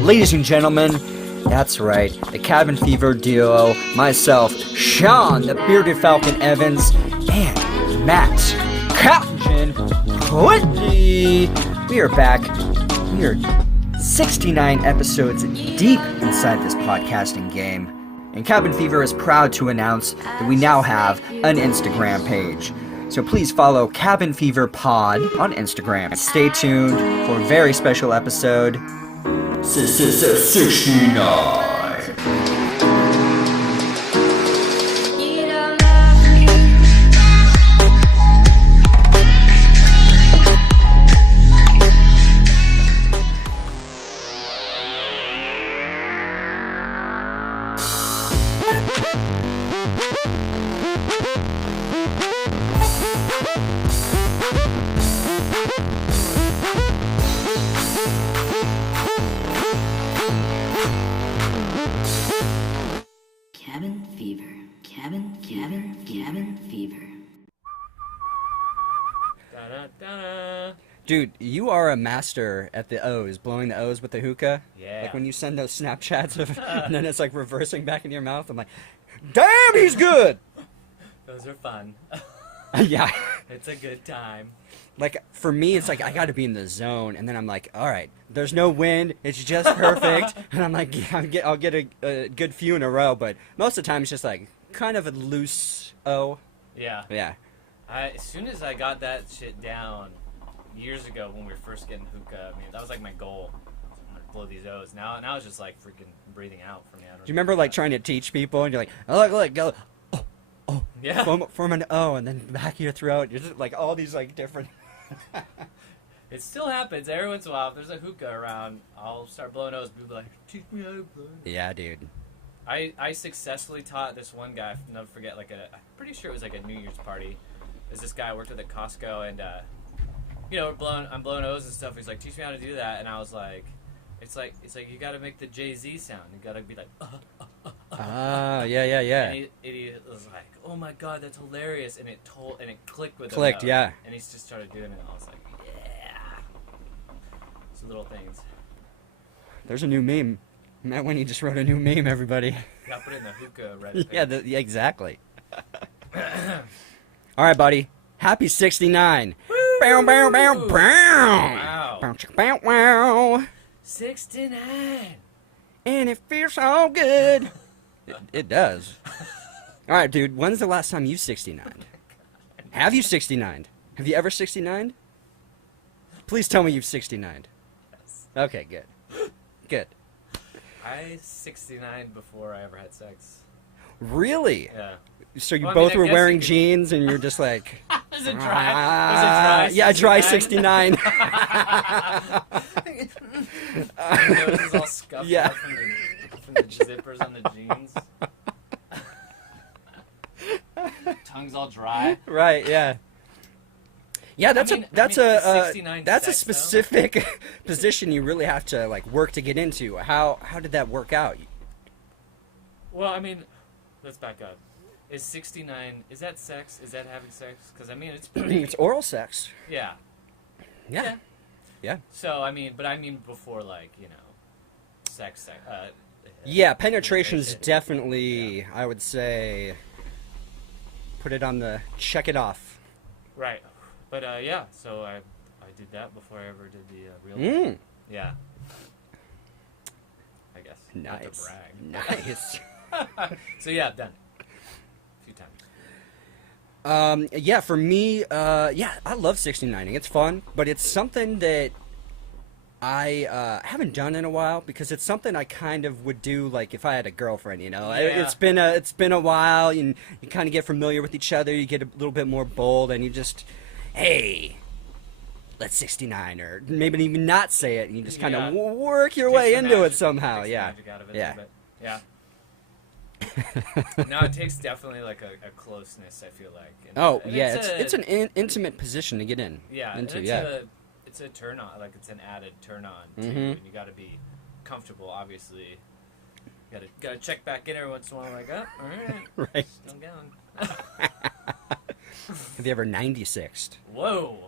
Ladies and gentlemen, that's right, the Cabin Fever duo, myself, Sean, the Bearded Falcon Evans, and Matt, Captain Whitney. We are back. We are 69 episodes deep inside this podcasting game, and Cabin Fever is proud to announce that we now have an Instagram page. So please follow Cabin Fever Pod on Instagram. Stay tuned for a very special episode. 69. Dude, you are a master at the O's, blowing the O's with the hookah. Yeah. Like when you send those Snapchats of, and then it's like reversing back in your mouth. I'm like, damn, he's good. Those are fun. Yeah. It's a good time. Like for me, it's like I got to be in the zone, and then I'm like, all right, there's no wind, it's just perfect, and I'm like, yeah, I'll get a good few in a row, but most of the time it's just like kind of a loose O. Yeah. Yeah. As soon as I got that shit down years ago when we were first getting hookah, I mean, that was like my goal. I'm gonna blow these O's. Now it's just like freaking breathing out for me. Do you remember like trying to teach people, and you're like, oh, look, go, oh, yeah, form an O, and then back of your throat, you're just like all these like different. It still happens every once in a while. If there's a hookah around, I'll start blowing O's. People are like, teach me how to blow. Yeah, dude. I successfully taught this one guy. I'll never forget. I'm pretty sure it was like a New Year's party. There's this guy I worked with at Costco, and you know, I'm blowing O's and stuff. He's like, teach me how to do that, and I was like, it's like you got to make the Jay-Z sound. You got to be like, yeah. And he was like, oh my god, that's hilarious, and it clicked with him. Clicked, yeah. And he just started doing it, and I was like, yeah. It's little things. There's a new meme. Matt Winnie just wrote a new meme, everybody. You got to put it in the hookah Reddit page. Yeah, exactly. All right, buddy. Happy 69. Bow, bow, bow, bow. Wow. Bow, chicka, bow, wow. 69. And it feels so good. It does. All right, dude. When's the last time you 69'd? Have you 69'd? Have you ever 69'd? Please tell me you've 69'd. Yes. Okay, good. Good. I 69 before I ever had sex. Really? Yeah. So you Well, I both mean, I were guess wearing you could- jeans, and you're just like, Was it dry? yeah, dry 69. Your nose is all scuffed Yeah. up from the zippers on the jeans. Tongue's all dry. Right? Yeah. Yeah, that's that's a specific position you really have to like work to get into. How did that work out? Well, I mean, let's back up. Is 69? Is that sex? Is that having sex? Because I mean, it's pretty. It's oral sex. Yeah. Yeah. Yeah. So I mean before like sex. Yeah, penetration's definitely, I would say, put it on the check it off. Right. But yeah, so I did that before I ever did the real. Yeah. I guess. Not to brag. Nice. So yeah, I've done it a few times. Yeah, for me, I love 69ing. It's fun, but it's something that I haven't done in a while because it's something I kind of would do like if I had a girlfriend, Yeah. It's been a while, and you kind of get familiar with each other, you get a little bit more bold, and you just, hey, let's 69, or maybe even not say it, and you just kind of work your way into it somehow. Yeah. Yeah. No, it takes definitely like a closeness, I feel like. And it's an intimate position to get in. Yeah, into, and it's a turn on, like it's an added turn on too, Mm-hmm. and you got to be comfortable. Obviously, gotta check back in every once in a while. Like, oh, all right, Right. still going. Have you ever 96'd? Whoa,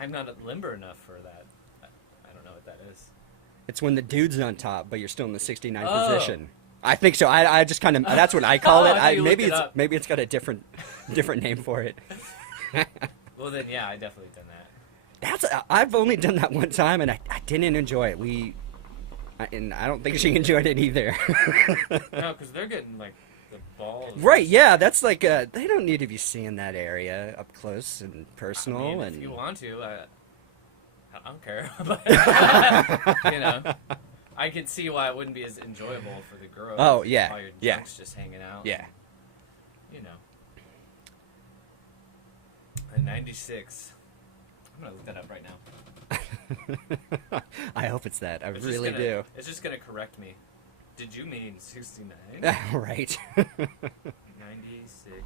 I'm not limber enough for that. I don't know what that is. It's when the dude's on top, but you're still in the 69 Oh. position. I think so. I just kind of that's what I call Oh, it. I thought you looked it up. Maybe it's got a different name for it. Well, then, yeah, I definitely done that. I've only done that one time, and I didn't enjoy it. And I don't think she enjoyed it either. No, because they're getting like the balls. Right? Yeah, that's like they don't need to be seeing that area up close and personal. I mean, and if you want to, I don't care. But you know, I could see why it wouldn't be as enjoyable for the girls. Oh, yeah, While your yeah. junk's just hanging out. yeah. You know. A 96. I'm gonna look that up right now. I hope it's that. I It's just really gonna- do. It's just gonna correct me. Did you mean 69? Right. 96.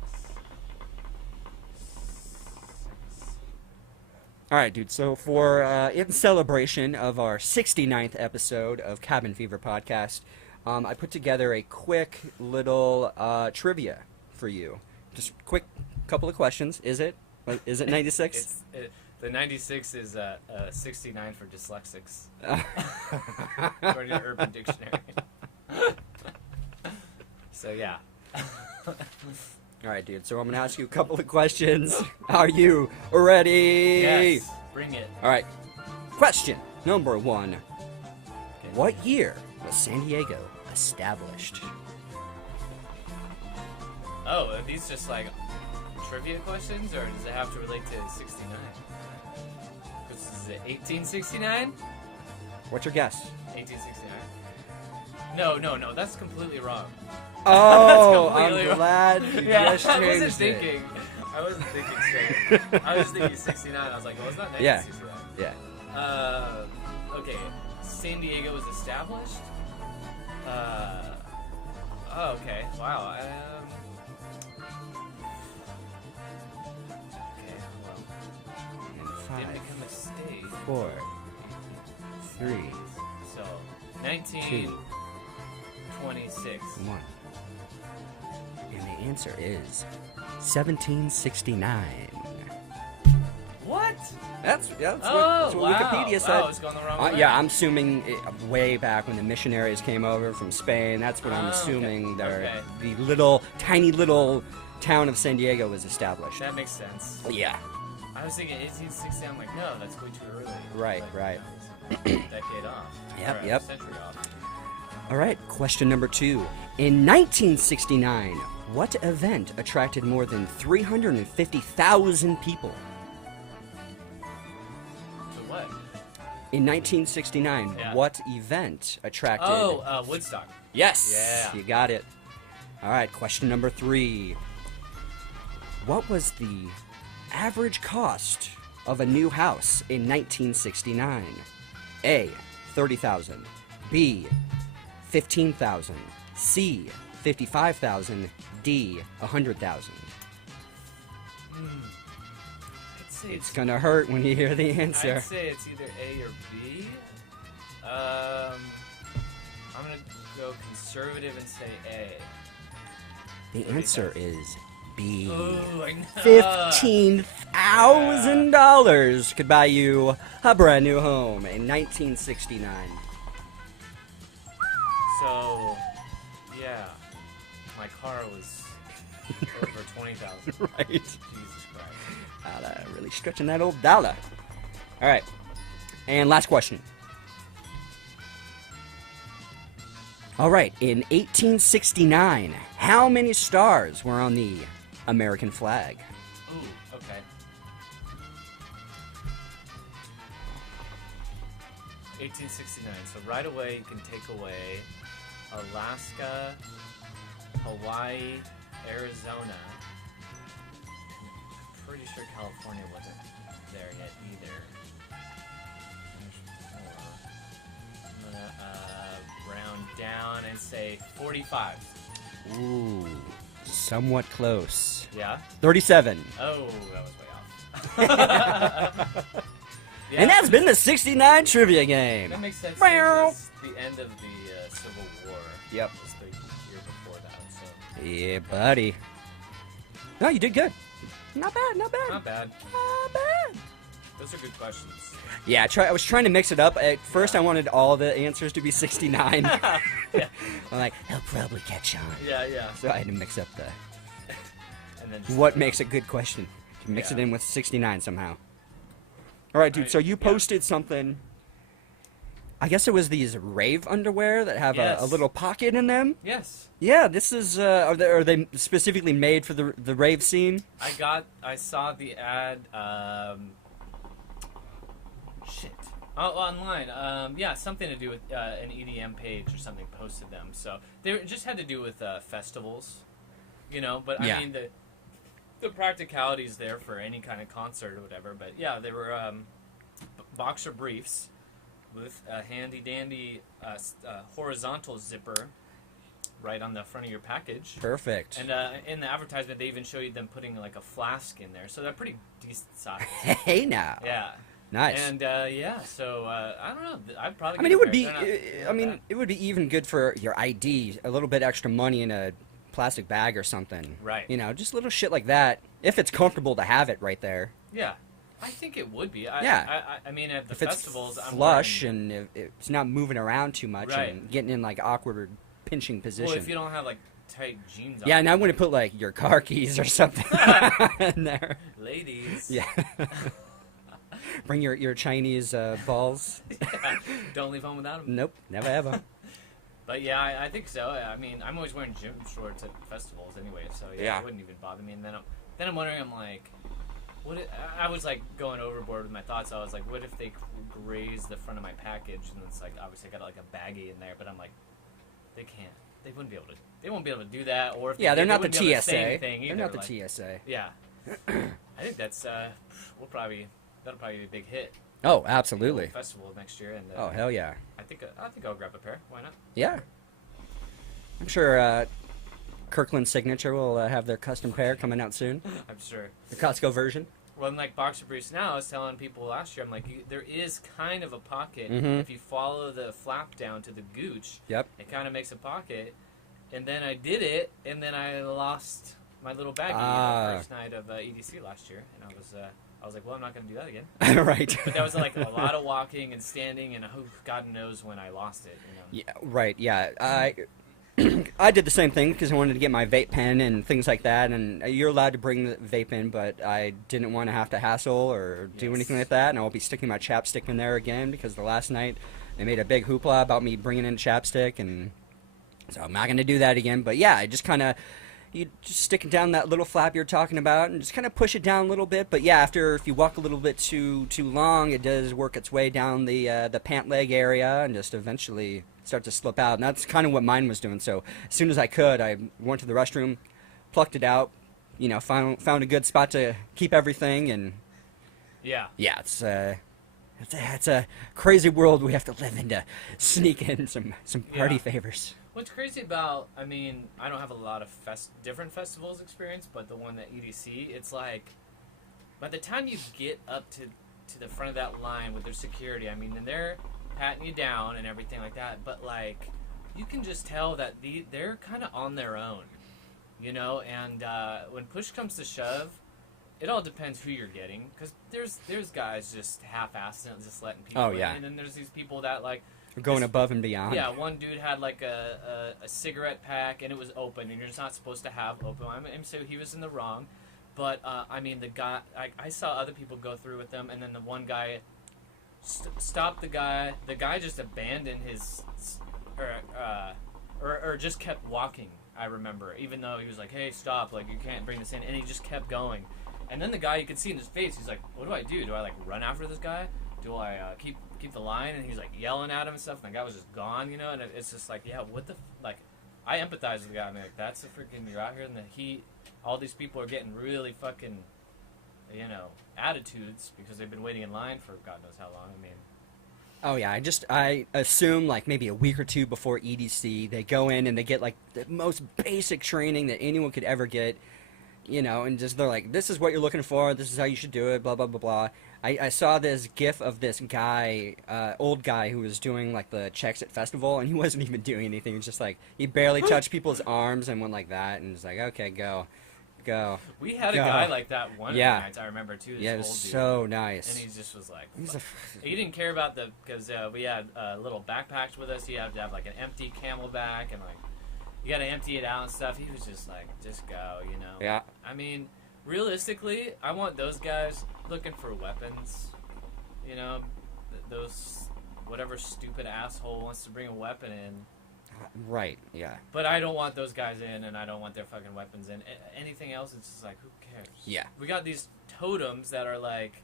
All right, dude. So for in celebration of our 69th episode of Cabin Fever podcast, I put together a quick little trivia for you. Just quick couple of questions. Is it 96? The 96 is 69 for dyslexics, according to Urban Dictionary. So yeah. All right, dude. So I'm gonna ask you a couple of questions. Are you ready? Yes, bring it. All right. Question number 1. Okay. What year was San Diego established? Oh, are these just like trivia questions, or does it have to relate to 69? This is it 1869? What's your guess? 1869? No, that's completely wrong. Oh, That's completely I'm wrong. glad you just I changed wasn't it. thinking. I wasn't thinking straight. I was just thinking 69. I was like, well, it's not 1969. Yeah. Okay. San Diego was established? Oh, okay. Wow. Okay, well, And it didn't 5, become a state. 4, 3, So, 2, 1926. 1. And the answer is 1769. What? That's Oh, what wow. Wikipedia said. Oh, it's going the wrong way. Yeah, I'm assuming way back when the missionaries came over from Spain. That's what I'm Oh, assuming. okay. The tiny little town of San Diego was established. That makes sense. Yeah. I was thinking 1860. I'm like, no, that's way too early. Right, Like, right. no, it's a decade off. Yep, Or a yep. century off. All right, question number 2. In 1969, what event attracted more than 350,000 people? So what? In 1969, Yeah. what event attracted... Oh, Woodstock. Yes! Yeah. You got it. All right, question number 3. What was the average cost of a new house in 1969? A, 30,000. B, 15,000. C, 55,000. D, 100,000. I'd say It's gonna hurt when you hear the I'd answer. say it's either A or B. I'm gonna go conservative and say A. The answer is B. Ooh, I know. $15,000 could buy you a brand new home in 1969. So, yeah, my car was over 20,000. Right. Jesus Christ. Really stretching that old dollar. All right. And last question. All right. In 1869, how many stars were on the American flag? Ooh, okay. 1869. So right away you can take away Alaska, Hawaii, Arizona. I'm pretty sure California wasn't there yet either. There's 4. I'm gonna round down and say 45. Ooh, somewhat close. Yeah? 37. Oh, that was way off. Yeah. And that's been the 69 trivia game. That makes sense. Meow. It's the end of the Civil War. Yep. It's the year before that. So. Yeah, buddy. No, you did good. Not bad, not bad. Not bad. Not bad. Those are good questions. Yeah, I was trying to mix it up. At first, I wanted all the answers to be 69. Yeah. I'm like, he'll probably catch on. Yeah. So I had to mix up the And then just what makes a good question. Mix it Yeah. in with 69 somehow. All right, dude. So you posted something. I guess it was these rave underwear that have a Yes. little pocket in them. Yes. Yeah, this is. Are they specifically made for the rave scene? I saw the ad. Shit. Oh, online. Yeah, something to do with an EDM page or something posted them. So it just had to do with festivals, you know. But Yeah. I mean the practicality is there for any kind of concert or whatever. But yeah, they were boxer briefs with a handy dandy horizontal zipper right on the front of your package. Perfect. And in the advertisement, they even show you them putting like a flask in there, so they're pretty decent size. Hey now. Yeah. Nice. And yeah, so I don't know. I'd probably. I mean, get it would a be. pair. They're not I mean, bad. it would be even good for your ID. A little bit extra money in a plastic bag or something. Right. You know, just little shit like that. If it's comfortable to have it right there. Yeah, I think it would be. Yeah. I mean, at the If it's festivals, I'm flush wearing, and if it's not moving around too much Right. and getting in like awkward pinching position. well, if you don't have like tight jeans on. Yeah, and I wouldn't put like your car keys or something in there. ladies. Yeah. Bring your Chinese balls. Don't leave home without them. Nope, never ever. But yeah, I think so. I mean, I'm always wearing gym shorts at festivals anyway, so yeah, Yeah. it wouldn't even bother me. And then I'm wondering, I'm like, I was like going overboard with my thoughts. I was like, what if they graze the front of my package? And it's like, obviously I got like a baggie in there, but I'm like, they can't. They wouldn't be able to. They won't be able to do that. Or if Yeah, they they're did, not they the wouldn't be able to say TSA. anything They're either, not the like, TSA. Yeah, I think that's that'll probably be a big hit. Oh, absolutely. Festival next year, and Oh, hell yeah. I think I'll grab a pair. Why not? Yeah. I'm sure Kirkland's Signature will have their custom pair coming out soon. I'm sure. The Costco version. Well, in like boxer briefs now, I was telling people last year, I'm like, there is kind of a pocket. Mhm. If you follow the flap down to the gooch, Yep. it kind of makes a pocket. And then I did it, and then I lost my little baggie Ah. the first night of EDC last year, and I was like, well, I'm not going to do that again. Right. But that was like a lot of walking and standing, and God knows when I lost it. You know? Yeah, right. Yeah, I did the same thing because I wanted to get my vape pen and things like that. And you're allowed to bring the vape in, but I didn't want to have to hassle or do Yes. anything like that. And I'll be sticking my chapstick in there again because the last night they made a big hoopla about me bringing in chapstick, and so I'm not going to do that again. But yeah, I just kind of. You just stick it down that little flap you're talking about and just kind of push it down a little bit. But yeah, if you walk a little bit too long, it does work its way down the pant leg area and just eventually start to slip out. And that's kind of what mine was doing. So as soon as I could, I went to the restroom, plucked it out, you know, found a good spot to keep everything. And Yeah. yeah, it's a crazy world we have to live in to sneak in some party Yeah. favors. What's crazy about, I mean, I don't have a lot of different festivals experience, but the one at EDC, it's like, by the time you get up to the front of that line with their security, I mean, and they're patting you down and everything like that, but like, you can just tell that they're kind of on their own, you know, and when push comes to shove, it all depends who you're getting, because there's guys just half-assed and just letting people Oh, in, yeah. and then there's these people that like, We're going above and beyond. yeah, one dude had like a cigarette pack and it was open, and you're just not supposed to have open. So he was in the wrong. But I mean, the guy, I saw other people go through with them, and then the one guy stopped the guy. The guy just abandoned his, or just kept walking. I remember, even though he was like, "Hey, stop! Like you can't bring this in," and he just kept going. And then the guy, you could see in his face, he's like, "What do I do? Do I like run after this guy? Do I keep the line?" And he's like yelling at him and stuff, and the guy was just gone, you know. And it's just like, yeah, what the like? I empathize with the guy. I'm like, that's the freaking, you're out here in the heat. All these people are getting really fucking, you know, attitudes because they've been waiting in line for God knows how long. I mean, Oh yeah, I assume like maybe a week or two before EDC, they go in and they get like the most basic training that anyone could ever get, you know, and just they're like, this is what you're looking for, this is how you should do it, blah blah blah blah. I saw this gif of this guy, old guy who was doing like the checks at festival, and he wasn't even doing anything. He was just like he barely touched people's arms and went like that, and was like, okay, go, go. We had a go. guy like that one Yeah. of the nights. I remember too. This Yeah, it old was dude. so nice. And he just was like, He's a he didn't care about because we had little backpacks with us. He had to have like an empty camelback, and like you got to empty it out and stuff. He was just like, just go, you know. Yeah. I mean, realistically, I want those guys looking for weapons. You know, those whatever stupid asshole wants to bring a weapon in. Right. Yeah. But I don't want those guys in, and I don't want their fucking weapons in. Anything else, it's just like, who cares? Yeah. We got these totems that are like,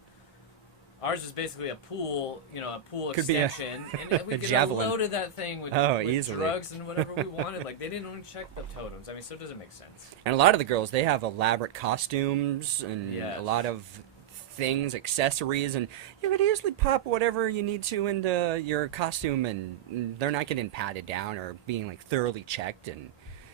ours is basically a pool, you know, a pool Could be a- extension, and we a could have javelin. loaded that thing with, with easily. drugs and whatever we wanted. Like, they didn't even check the totems. I mean, so it doesn't make sense. And a lot of the girls, they have elaborate costumes and Yes. a lot of things, accessories, and you could easily pop whatever you need to into your costume, and they're not getting patted down or being like thoroughly checked, and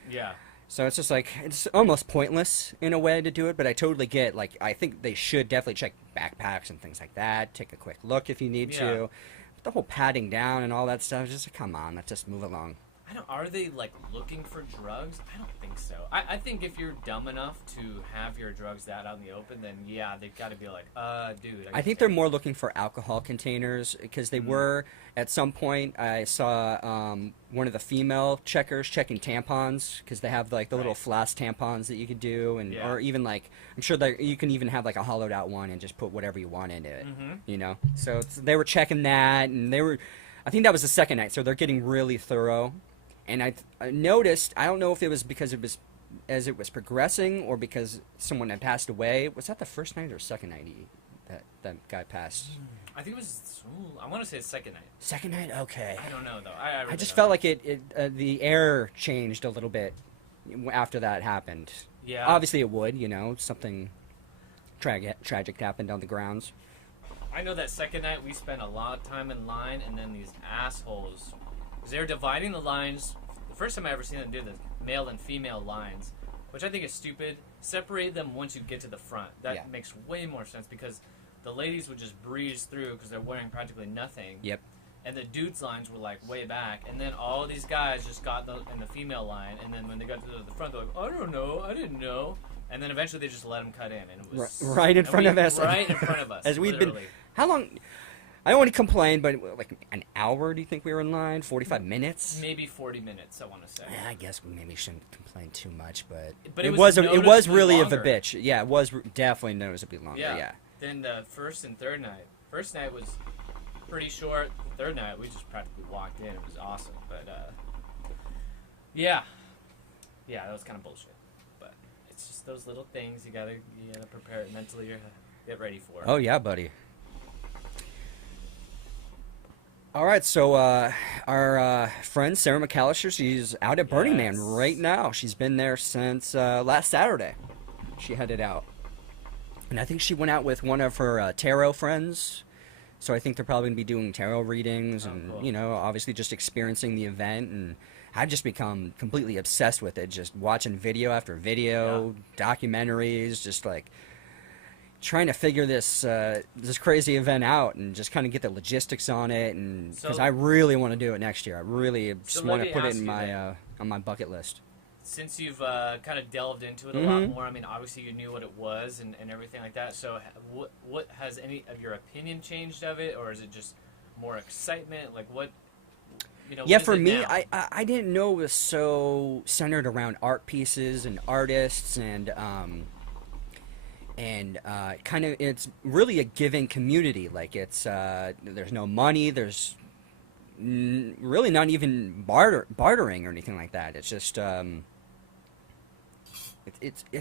Yeah. so it's just like it's almost pointless in a way to do it. But I totally get, like, I think they should definitely check backpacks and things like that. Take a quick look if you need Yeah. to. But the whole patting down and all that stuff, just come on, let's just move along. I don't. Are they like looking for drugs? I don't think so. I think if you're dumb enough to have your drugs that out in the open, then yeah, they've got to be like, dude. I think they're more looking for alcohol containers because they were at some point. I saw one of the female checkers checking tampons because they have like the little Right. flask tampons that you could do, and Yeah. or even like I'm sure that you can even have like a hollowed out one and just put whatever you want into it. Mhm. You know, so they were checking that, and they were. I think that was the second night, so they're getting really thorough. And I noticed, I don't know if it was because it was as it was progressing or because someone had passed away. Was that the first night or second night that guy passed? I think it was. I want to say the second night. Second night? Okay. I don't know though. I really I just don't felt know. like the air changed a little bit after that happened. Yeah. Obviously it would, you know, something tragic happened on the grounds. I know that second night we spent a lot of time in line, and then these assholes, 'cause they were dividing the lines. The first time I ever seen them do the male and female lines, which I think is stupid. Separate them once you get to the front. That Yeah. makes way more sense because the ladies would just breeze through because they're wearing practically nothing. Yep. And the dudes' lines were like way back, and then all these guys just got in the female line, and then when they got to the front, they're like, I don't know, I didn't know. And then eventually they just let them cut in, and it was Right in and front of us. Right in front of us. As we've been. literally. How long? I don't want to complain, but like an hour? Do you think we were in line? 45 minutes? Maybe 40 minutes, I want to say. Yeah, I guess we maybe shouldn't complain too much, but But it it was was it was noticeably really longer. of a bitch. Yeah, it was definitely noticeably longer. Yeah. Then the first and third night. First night was pretty short. The third night we just practically walked in. It was awesome. But yeah, that was kind of bullshit. But it's just those little things you gotta prepare it mentally. Get ready for. Oh yeah, buddy. All right, so our friend Sarah McAllister, she's out at Burning Man Yes. right now. She's been there since last Saturday. She headed out, and I think she went out with one of her tarot friends. So I think they're probably gonna be doing tarot readings, and cool. you know, obviously just experiencing the event. And I've just become completely obsessed with it. Just watching video after video, documentaries, just like trying to figure this this crazy event out and just kind of get the logistics on it, and because So- I really want to do it next year. I really just So want let to me put it ask in you my then. on my bucket list. Since you've kind of delved into it a lot Mhm. more, I mean, obviously you knew what it was and everything like that. So, what has any of your opinion changed of it, or is it just more excitement? Like what? Yeah, what is for it me, now? I didn't know it was so centered around art pieces and artists and kind of it's really a giving community. Like it's there's no money, there's really not even bartering or anything like that. It's just it's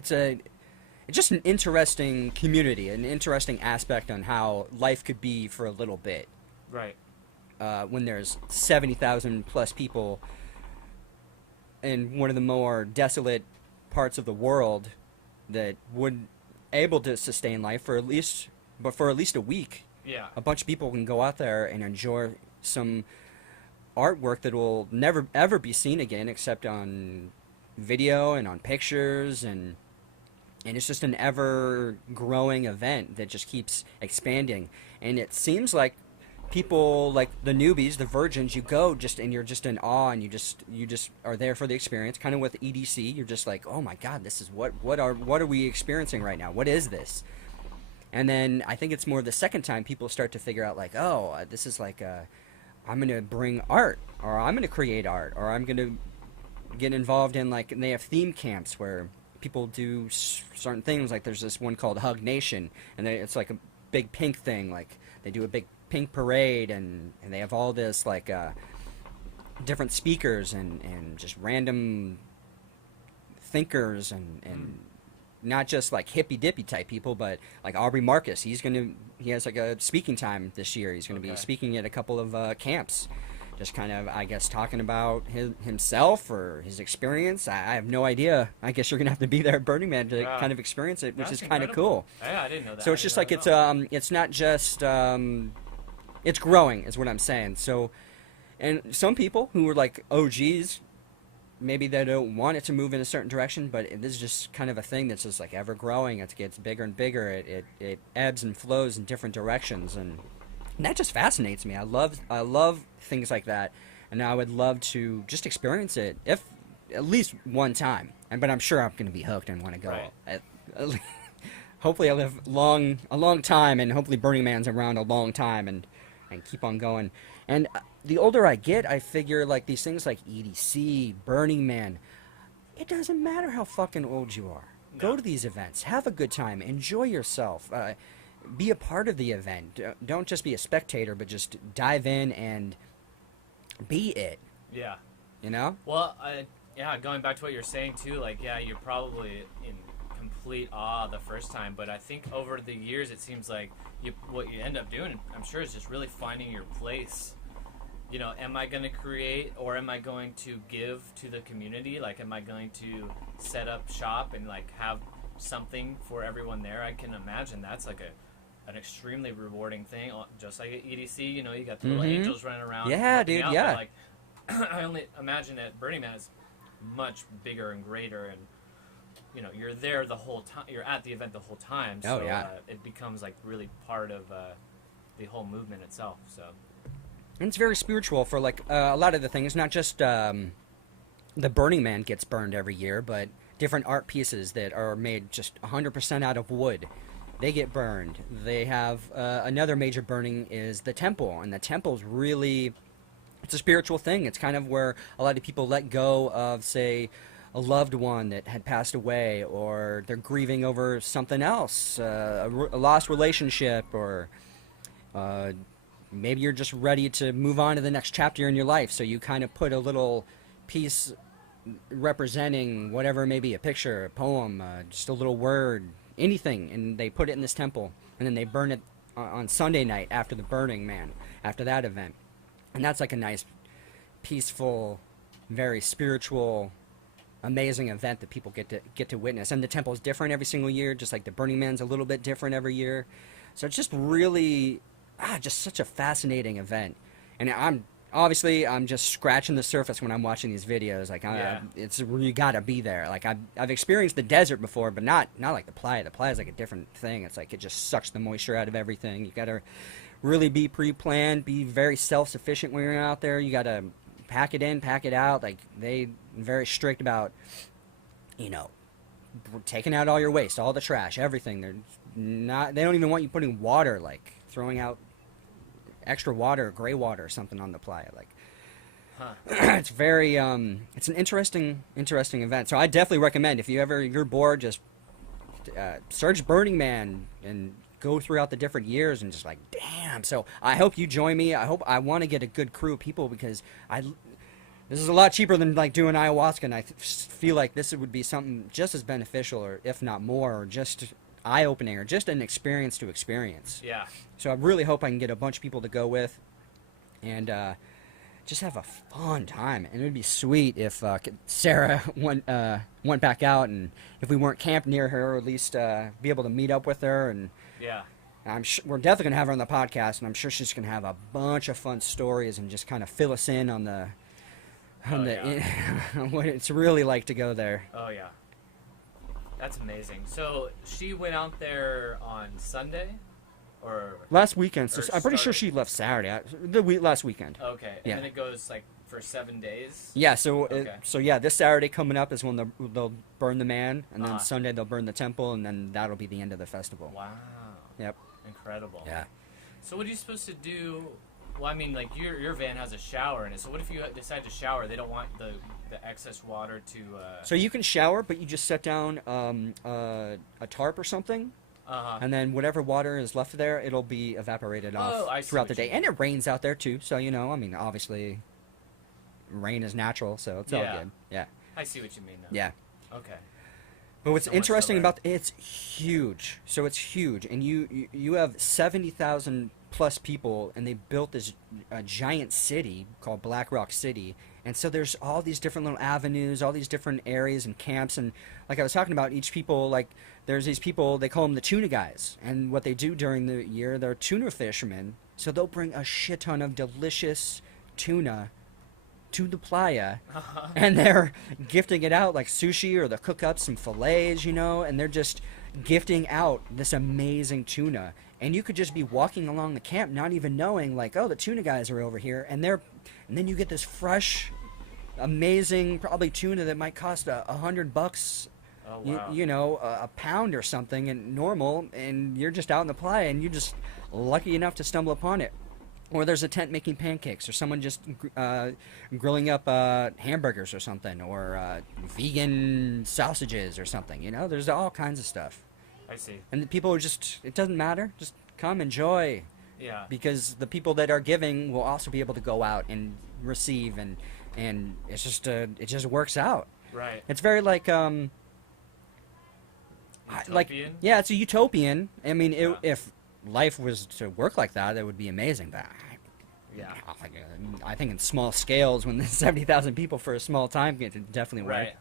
just an interesting community, an interesting aspect on how life could be for a little bit. Right. When there's 70,000 plus people in one of the more desolate parts of the world that would able to sustain life for at least a week. Yeah. A bunch of people can go out there and enjoy some artwork that will never ever be seen again except on video and on pictures, and and it's just an ever growing event that just keeps expanding. And it seems like people, like the newbies, the virgins, you go just and you're just in awe, and you just are there for the experience. Kind of with EDC, you're just like, oh my god, this is what are we experiencing right now? What is this? And then I think it's more the second time people start to figure out, like, oh, this is like I'm gonna bring art, or I'm gonna create art, or I'm gonna get involved in, like, and they have theme camps where people do certain things. Like there's this one called Hug Nation, and it's like a big pink thing. Like they do a big pink parade, and they have all this like different speakers and just random thinkers and not just like hippy dippy type people, but like Aubrey Marcus. He has like a speaking time this year. He's gonna be speaking at a couple of camps, just kind of, I guess, talking about himself or his experience. I have no idea. I guess you're gonna have to be there at Burning Man to kind of experience it, which is kind of cool. Yeah, I didn't know that. So it's just like it's not just it's growing, is what I'm saying. So, and some people who are like OGs, maybe they don't want it to move in a certain direction, but this is just kind of a thing that's just like ever growing. It gets bigger and bigger. It ebbs and flows in different directions, and that just fascinates me. I love things like that, and I would love to just experience it, if at least one time. But I'm sure I'm going to be hooked and want to go. Right. Hopefully, I live a long time, and hopefully Burning Man's around a long time, and keep on going. And the older I get, I figure like these things like EDC, Burning Man, it doesn't matter how fucking old you are. No. Go to these events, have a good time, enjoy yourself. Be a part of the event. Don't just be a spectator, but just dive in and be it. Yeah. You know? Well, yeah, going back to what you're saying too, like, yeah, you're probably in complete awe the first time, but I think over the years it seems like what you end up doing, I'm sure, is just really finding your place. You know, am I going to create, or am I going to give to the community? Like, am I going to set up shop and like have something for everyone there? I can imagine that's like an extremely rewarding thing, just like at EDC. You know, you got the little angels running around. Yeah, dude. Out, yeah. Like, I only imagine that Burning Man is much bigger and greater, and you know, you're there the whole time. You're at the event the whole time. So it becomes like really part of the whole movement itself. So. And it's very spiritual for like a lot of the things. Not just the Burning Man gets burned every year, but different art pieces that are made just 100% out of wood. They get burned. They have another major burning is the temple, and the temple's really, it's a spiritual thing. It's kind of where a lot of people let go of, say, a loved one that had passed away, or they're grieving over something else, a lost relationship, or maybe you're just ready to move on to the next chapter in your life. So you kind of put a little piece representing whatever, maybe a picture, a poem, just a little word, anything, and they put it in this temple, and then they burn it on Sunday night after the Burning Man, after that event. And that's like a nice, peaceful, very spiritual, amazing event that people get to witness. And the temple's different every single year, just like the Burning Man's a little bit different every year. So it's just really just such a fascinating event. And I'm just scratching the surface when I'm watching these videos. Like, it's, you gotta be there. Like, I've experienced the desert before, but not like the playa. The playa is like a different thing. It's like it just sucks the moisture out of everything. You gotta really be pre-planned, be very self-sufficient when you're out there. You gotta pack it in, pack it out. Like, they very strict about, you know, taking out all your waste, all the trash, everything. They don't even want you putting water, like throwing out extra water, gray water or something on the playa. Like, it's very it's an interesting event. So I definitely recommend, if you're bored, just search Burning Man and go throughout the different years and just like, damn. So I hope you join me. I want to get a good crew of people, because this is a lot cheaper than like doing ayahuasca, and I feel like this would be something just as beneficial, or if not more, or just eye-opening, or just an experience to experience. Yeah. So I really hope I can get a bunch of people to go with, and just have a fun time. And it would be sweet if Sarah went back out, and if we weren't camped near her, or at least be able to meet up with her. And yeah, we're definitely gonna have her on the podcast, and I'm sure she's gonna have a bunch of fun stories and just kind of fill us in on what it's really like to go there. Oh yeah. That's amazing. So she went out there on Sunday, or Last weekend. So Or I'm pretty sure started. she left Saturday. Last weekend. okay, and Yeah. then it goes like for 7 days. Yeah. So Okay. yeah, this Saturday coming up is when they'll burn the man, and then Uh-huh. Sunday they'll burn the temple, and then that'll be the end of the festival. Wow. Yep. Incredible. Yeah. So what are you supposed to do? Well, I mean, like your van has a shower in it. So what if you decide to shower? They don't want the excess water to. So you can shower, but you just set down a tarp or something, Uh-huh. and then whatever water is left there, it'll be evaporated off I see throughout the what you day. And it rains out there too, so I mean, obviously, rain is natural, so it's all Yeah. good. Yeah, I see what you mean. Now. yeah. Okay. But what's So much interesting so about it's huge. So it's huge, and you have 70,000 plus people, and they built this giant city called Black Rock City. And so there's all these different little avenues, all these different areas and camps, and like I was talking about, each people like there's these people, they call them the tuna guys, and what they do during the year, they're tuna fishermen. So they'll bring a shit ton of delicious tuna to the playa, and they're gifting it out like sushi, or they'll cook up some fillets, and they're just gifting out this amazing tuna. And you could just be walking along the camp not even knowing, like, oh, the tuna guys are over here, and then you get this fresh, amazing, probably tuna that might cost $100, Oh wow. a pound or something, and normal, and you're just out in the playa, and you're just lucky enough to stumble upon it. Or there's a tent making pancakes, or someone just grilling up hamburgers or something, or vegan sausages or something. There's all kinds of stuff. I see. And the people are it doesn't matter, just come enjoy. Yeah. Because the people that are giving will also be able to go out and receive, and it's just it just works out. Right. It's very like Utopian? yeah, it's a utopian. I mean, Yeah. if life was to work like that, that would be amazing. But Yeah. I think in small scales, when there's 70,000 people for a small time, it definitely work. Right.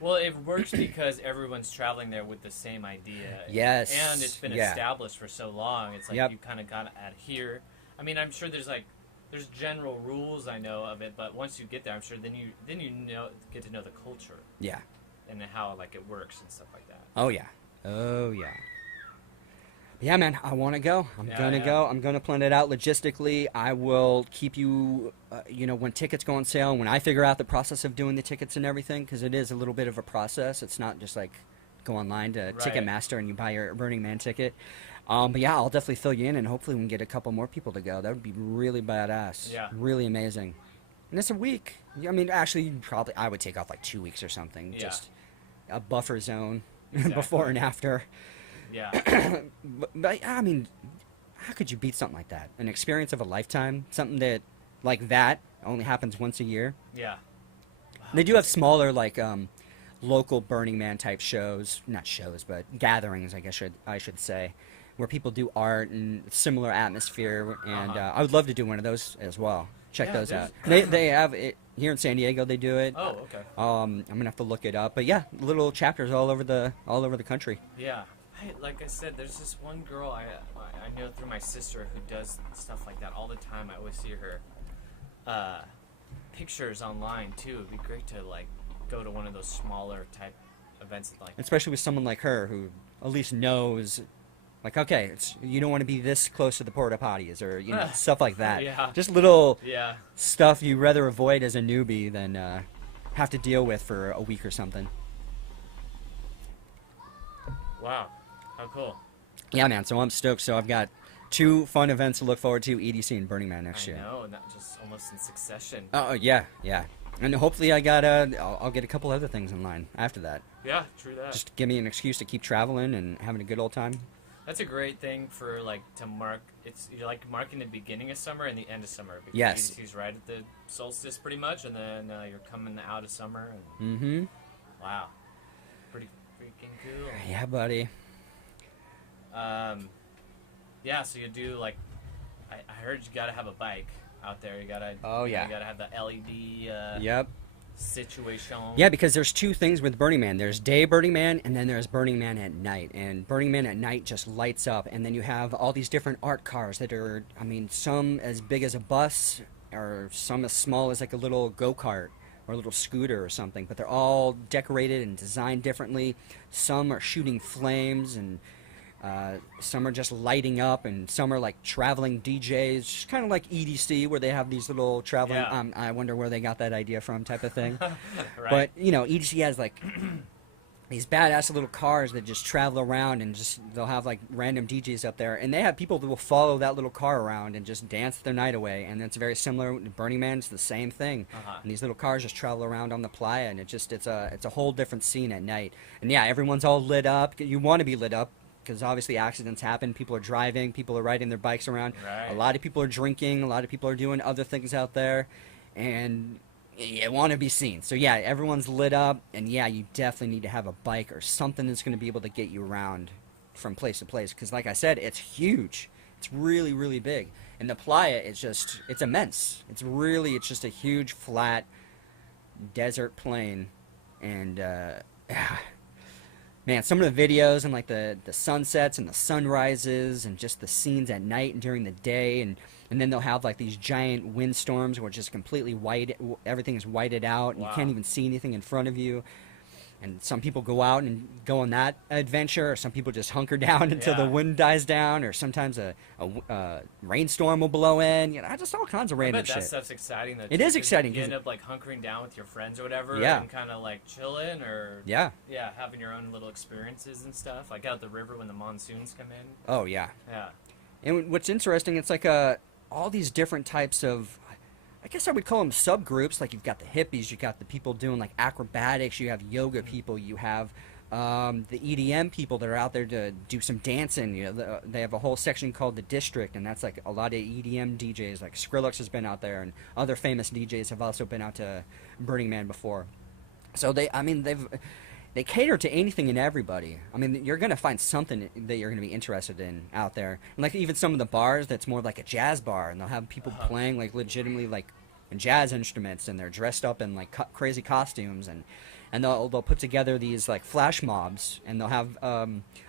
Well, it works because everyone's traveling there with the same idea. Yes, And it's been yeah. established for so long. It's like Yep. you kind of got to adhere. I mean, I'm sure there's general rules I know of it, but once you get there, I'm sure then you get to know the culture Yeah. and how it works and stuff like that. Oh yeah. Oh yeah. Yeah, man, I want to go. I'm Yeah, gonna yeah. go. I'm gonna plan it out logistically. I will keep you, when tickets go on sale, when I figure out the process of doing the tickets and everything, because it is a little bit of a process. It's not just like go online to Right. Ticketmaster and you buy your Burning Man ticket. But yeah, I'll definitely fill you in, and hopefully we can get a couple more people to go. That would be really badass. Yeah. Really amazing. And it's a week. I mean, actually, I would take off like 2 weeks or something. Yeah. Just a buffer zone Exactly. before and after. Yeah. But I mean, how could you beat something like that? An experience of a lifetime, something that like that only happens once a year. Yeah. They do have smaller like local Burning Man type shows, not shows, but gatherings, I guess I should say, where people do art and similar atmosphere. And Uh-huh. I would love to do one of those as well. Check Yeah, those there's- out. They have it here in San Diego. They do it. Oh, okay. I'm gonna have to look it up. But yeah, little chapters all over the country. Yeah. Like I said, there's this one girl I know through my sister who does stuff like that all the time. I always see her pictures online too. It'd be great to go to one of those smaller type events Especially with someone like her who at least knows, like, okay, you don't want to be this close to the porta potties, or stuff like that. Yeah. Just little Yeah. stuff you rather avoid as a newbie than have to deal with for a week or something. Wow. How cool. Yeah, man. So I'm stoked. So I've got 2 fun events to look forward to: EDC and Burning Man next I year. know, and that just almost in succession. Oh yeah, yeah. And hopefully I'll get a couple other things in line after that. Yeah, true that. Just give me an excuse to keep traveling and having a good old time. That's a great thing for to mark. You're marking the beginning of summer and the end of summer. Because Yes. EDC's right at the solstice pretty much, and then you're coming out of summer. And Mm-hmm. wow, pretty freaking cool. Yeah, buddy. Yeah. So you do I heard you gotta have a bike out there. You gotta. Oh, yeah. You gotta have the LED. Yep. Situation. Yeah, because there's 2 things with Burning Man. There's day Burning Man, and then there's Burning Man at night. And Burning Man at night just lights up. And then you have all these different art cars that are, I mean, some as big as a bus, or some as small as like a little go-kart. or a little scooter or something, but they're all decorated and designed differently. Some are shooting flames, and some are just lighting up, and some are like traveling DJs, just kind of like EDC, where they have these little traveling. Yeah. I wonder where they got that idea from, type of thing. Right. But you know, EDC has like these badass little cars that just travel around, and just they'll have like random DJs up there, and they have people that will follow that little car around and just dance their night away. And it's very similar to Burning Man. It's the same thing. And these little cars just travel around on the playa, and it's a whole different scene at night. And yeah, everyone's all lit up. You want to be lit up, because obviously accidents happen. People are driving, people are riding their bikes around. Right. A lot of people are drinking, a lot of people are doing other things out there, and you want to be seen. So yeah, everyone's lit up, and yeah, you definitely need to have a bike or something that's going to be able to get you around from place to place, because like I said, it's huge. It's really, really big. And the playa is just, it's immense. It's just a huge, flat desert plain. And man, some of the videos and like the sunsets and the sunrises and just the scenes at night and during the day, and then they'll have like these giant windstorms where it's just completely white, everything is whited out, and Wow. you can't even see anything in front of you. And some people go out and go on that adventure, or some people just hunker down until the Yeah. wind dies down, or sometimes a rainstorm will blow in. You know, just all kinds of I random bet that shit. stuff's exciting. Though, It too, is 'cause exciting, You 'cause end up like hunkering down with your friends or whatever, Yeah. and kind of like chilling, or Yeah. having your own little experiences and stuff, like out the river when the monsoons come in. Oh yeah. Yeah, And what's interesting, it's like all these different types of, I guess I would call them subgroups. Like you've got the hippies, you've got the people doing like acrobatics, you have yoga people, you have the EDM people that are out there to do some dancing. You know, they have a whole section called the District, and that's like a lot of EDM DJs. Like Skrillex has been out there, and other famous DJs have also been out to Burning Man before. So they cater to anything and everybody. I mean, you're going to find something that you're going to be interested in out there. And like even some of the bars that's more like a jazz bar, and they'll have people playing like legitimately like jazz instruments, and they're dressed up in like crazy costumes, and they'll put together these like flash mobs, and they'll have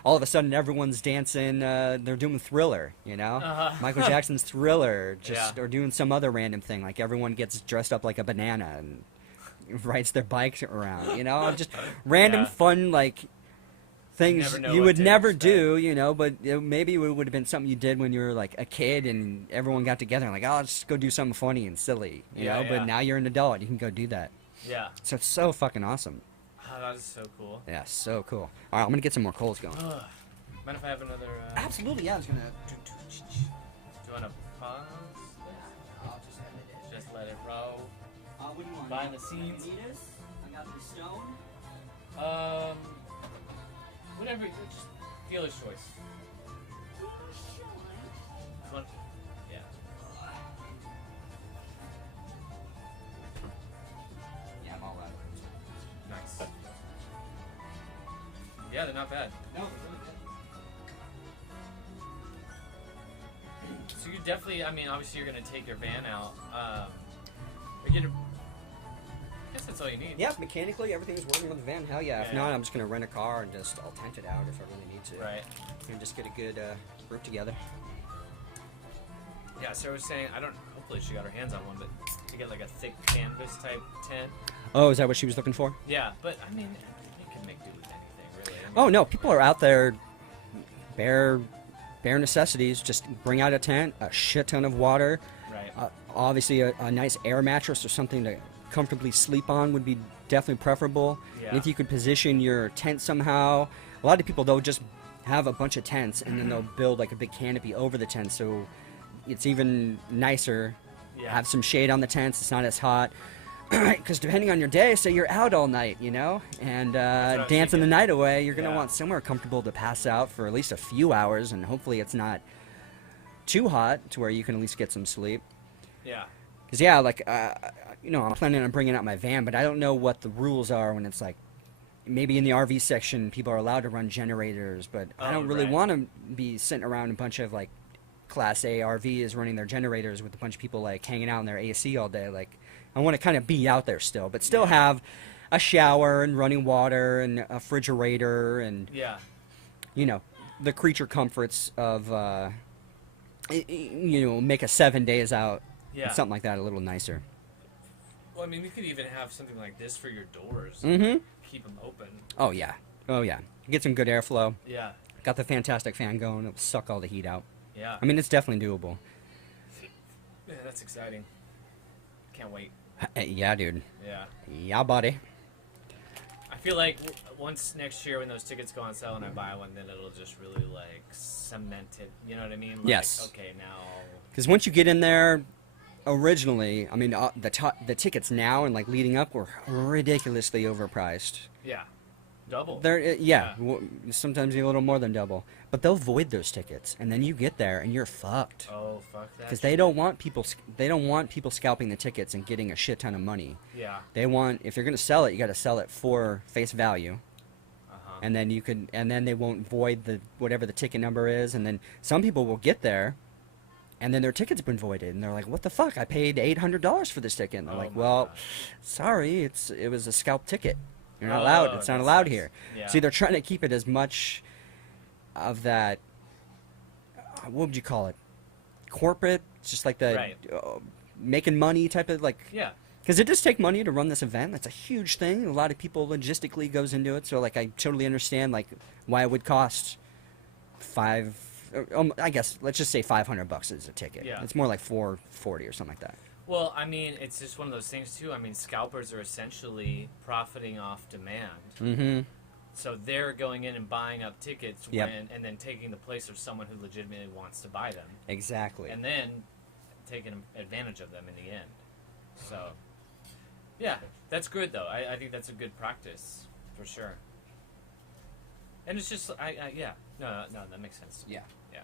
all of a sudden everyone's dancing, they're doing Thriller, you know? Michael Jackson's Thriller, Yeah. or doing some other random thing, like everyone gets dressed up like a banana and rides their bikes around, you know, just random Yeah. fun like things never know you what would to never expect. do, you know, but maybe it would have been something you did when you were like a kid and everyone got together and like, oh, let's go do something funny and silly, you Yeah, know, yeah. but now you're an adult, you can go do that. yeah. So it's so fucking awesome. Oh, that is so cool. Yeah, so cool. All right, I'm gonna get some more coals going. Ugh. Mind if I have another? Absolutely, yeah, I was gonna. Do you want to pause? I'll just end it. Just let it roll. What do you want? Behind the scenes. I got the stone. Whatever. Just dealer's choice. One. Yeah. Yeah, I'm all out. Nice. Yeah, they're not bad. No, it's really good. So you definitely, I mean, obviously you're gonna take your van out. Or get a, I guess that's all you need. Yeah, mechanically everything's working with the van. Hell yeah. If Yeah. not, I'm just gonna rent a car and I'll tent it out if I really need to. Right. And just get a good group together. Yeah. Sarah was saying, hopefully she got her hands on one, but to get like a thick canvas type tent. Oh, is that what she was looking for? Yeah, but I mean, you can make do with anything, really. I mean, Oh no, people are out there, bare necessities. Just bring out a tent, a shit ton of water. Right. Obviously, a nice air mattress or something to comfortably sleep on would be definitely preferable. Yeah. And if you could position your tent somehow, a lot of people they'll just have a bunch of tents and then they'll build like a big canopy over the tent, so it's even nicer. Yeah. Have some shade on the tents; it's not as hot. Because depending on your day, say you're out all night, you know, and what I was dancing the thinking. night away, you're gonna Yeah. want somewhere comfortable to pass out for at least a few hours, and hopefully it's not too hot to where you can at least get some sleep. Yeah. Because yeah, like you know, I'm planning on bringing out my van, but I don't know what the rules are when it's like maybe in the RV section people are allowed to run generators, but I Oh, don't really right. want to be sitting around a bunch of like Class A RVs running their generators with a bunch of people like hanging out in their AC all day. Like I want to kind of be out there still, but still have a shower and running water and a refrigerator and Yeah. you know the creature comforts of you know, make a 7 days out. Yeah. Something like that a little nicer. Well, I mean, you could even have something like this for your doors. Mm-hmm. Keep them open. Oh yeah. Oh yeah. Get some good airflow. Yeah. Got the fantastic fan going. It'll suck all the heat out. Yeah. I mean, it's definitely doable. Yeah, that's exciting. Can't wait. Yeah, dude. Yeah. Yeah, buddy. I feel like once next year when those tickets go on sale and I buy one, then it'll just really like cement it. You know what I mean? Like, Yes. Okay, now. Because once you get in there, originally, I mean, the tickets now and like leading up were ridiculously overpriced. Yeah. Double. They're sometimes a little more than double. But they'll void those tickets, and then you get there and you're fucked. Oh, fuck that. Because they don't want people. They don't want people scalping the tickets and getting a shit ton of money. Yeah. They want, if you're gonna sell it, you got to sell it for face value. And then and then they won't void whatever the ticket number is, and then some people will get there, and then their ticket's been voided, and they're like, "What the fuck? I paid $800 for this ticket." And they're like, "Well, God. sorry, it was a scalp ticket. You're not Oh, allowed. It's not that allowed sucks. here." Yeah. See, they're trying to keep it as much of that. What would you call it? Corporate, just like the Right. Making money type of like. Yeah. Because it does take money to run this event. That's a huge thing. A lot of people logistically goes into it. So like I totally understand like why it would cost I guess let's just say $500 is a ticket. Yeah. It's more like $440 or something like that. Well, I mean, it's just one of those things too. I mean, scalpers are essentially profiting off demand. Mm-hmm. So they're going in and buying up tickets Yep. and then taking the place of someone who legitimately wants to buy them. Exactly. And then taking advantage of them in the end. So, yeah, that's good though. I think that's a good practice for sure. And it's just, yeah, no, that makes sense. Yeah. Yeah.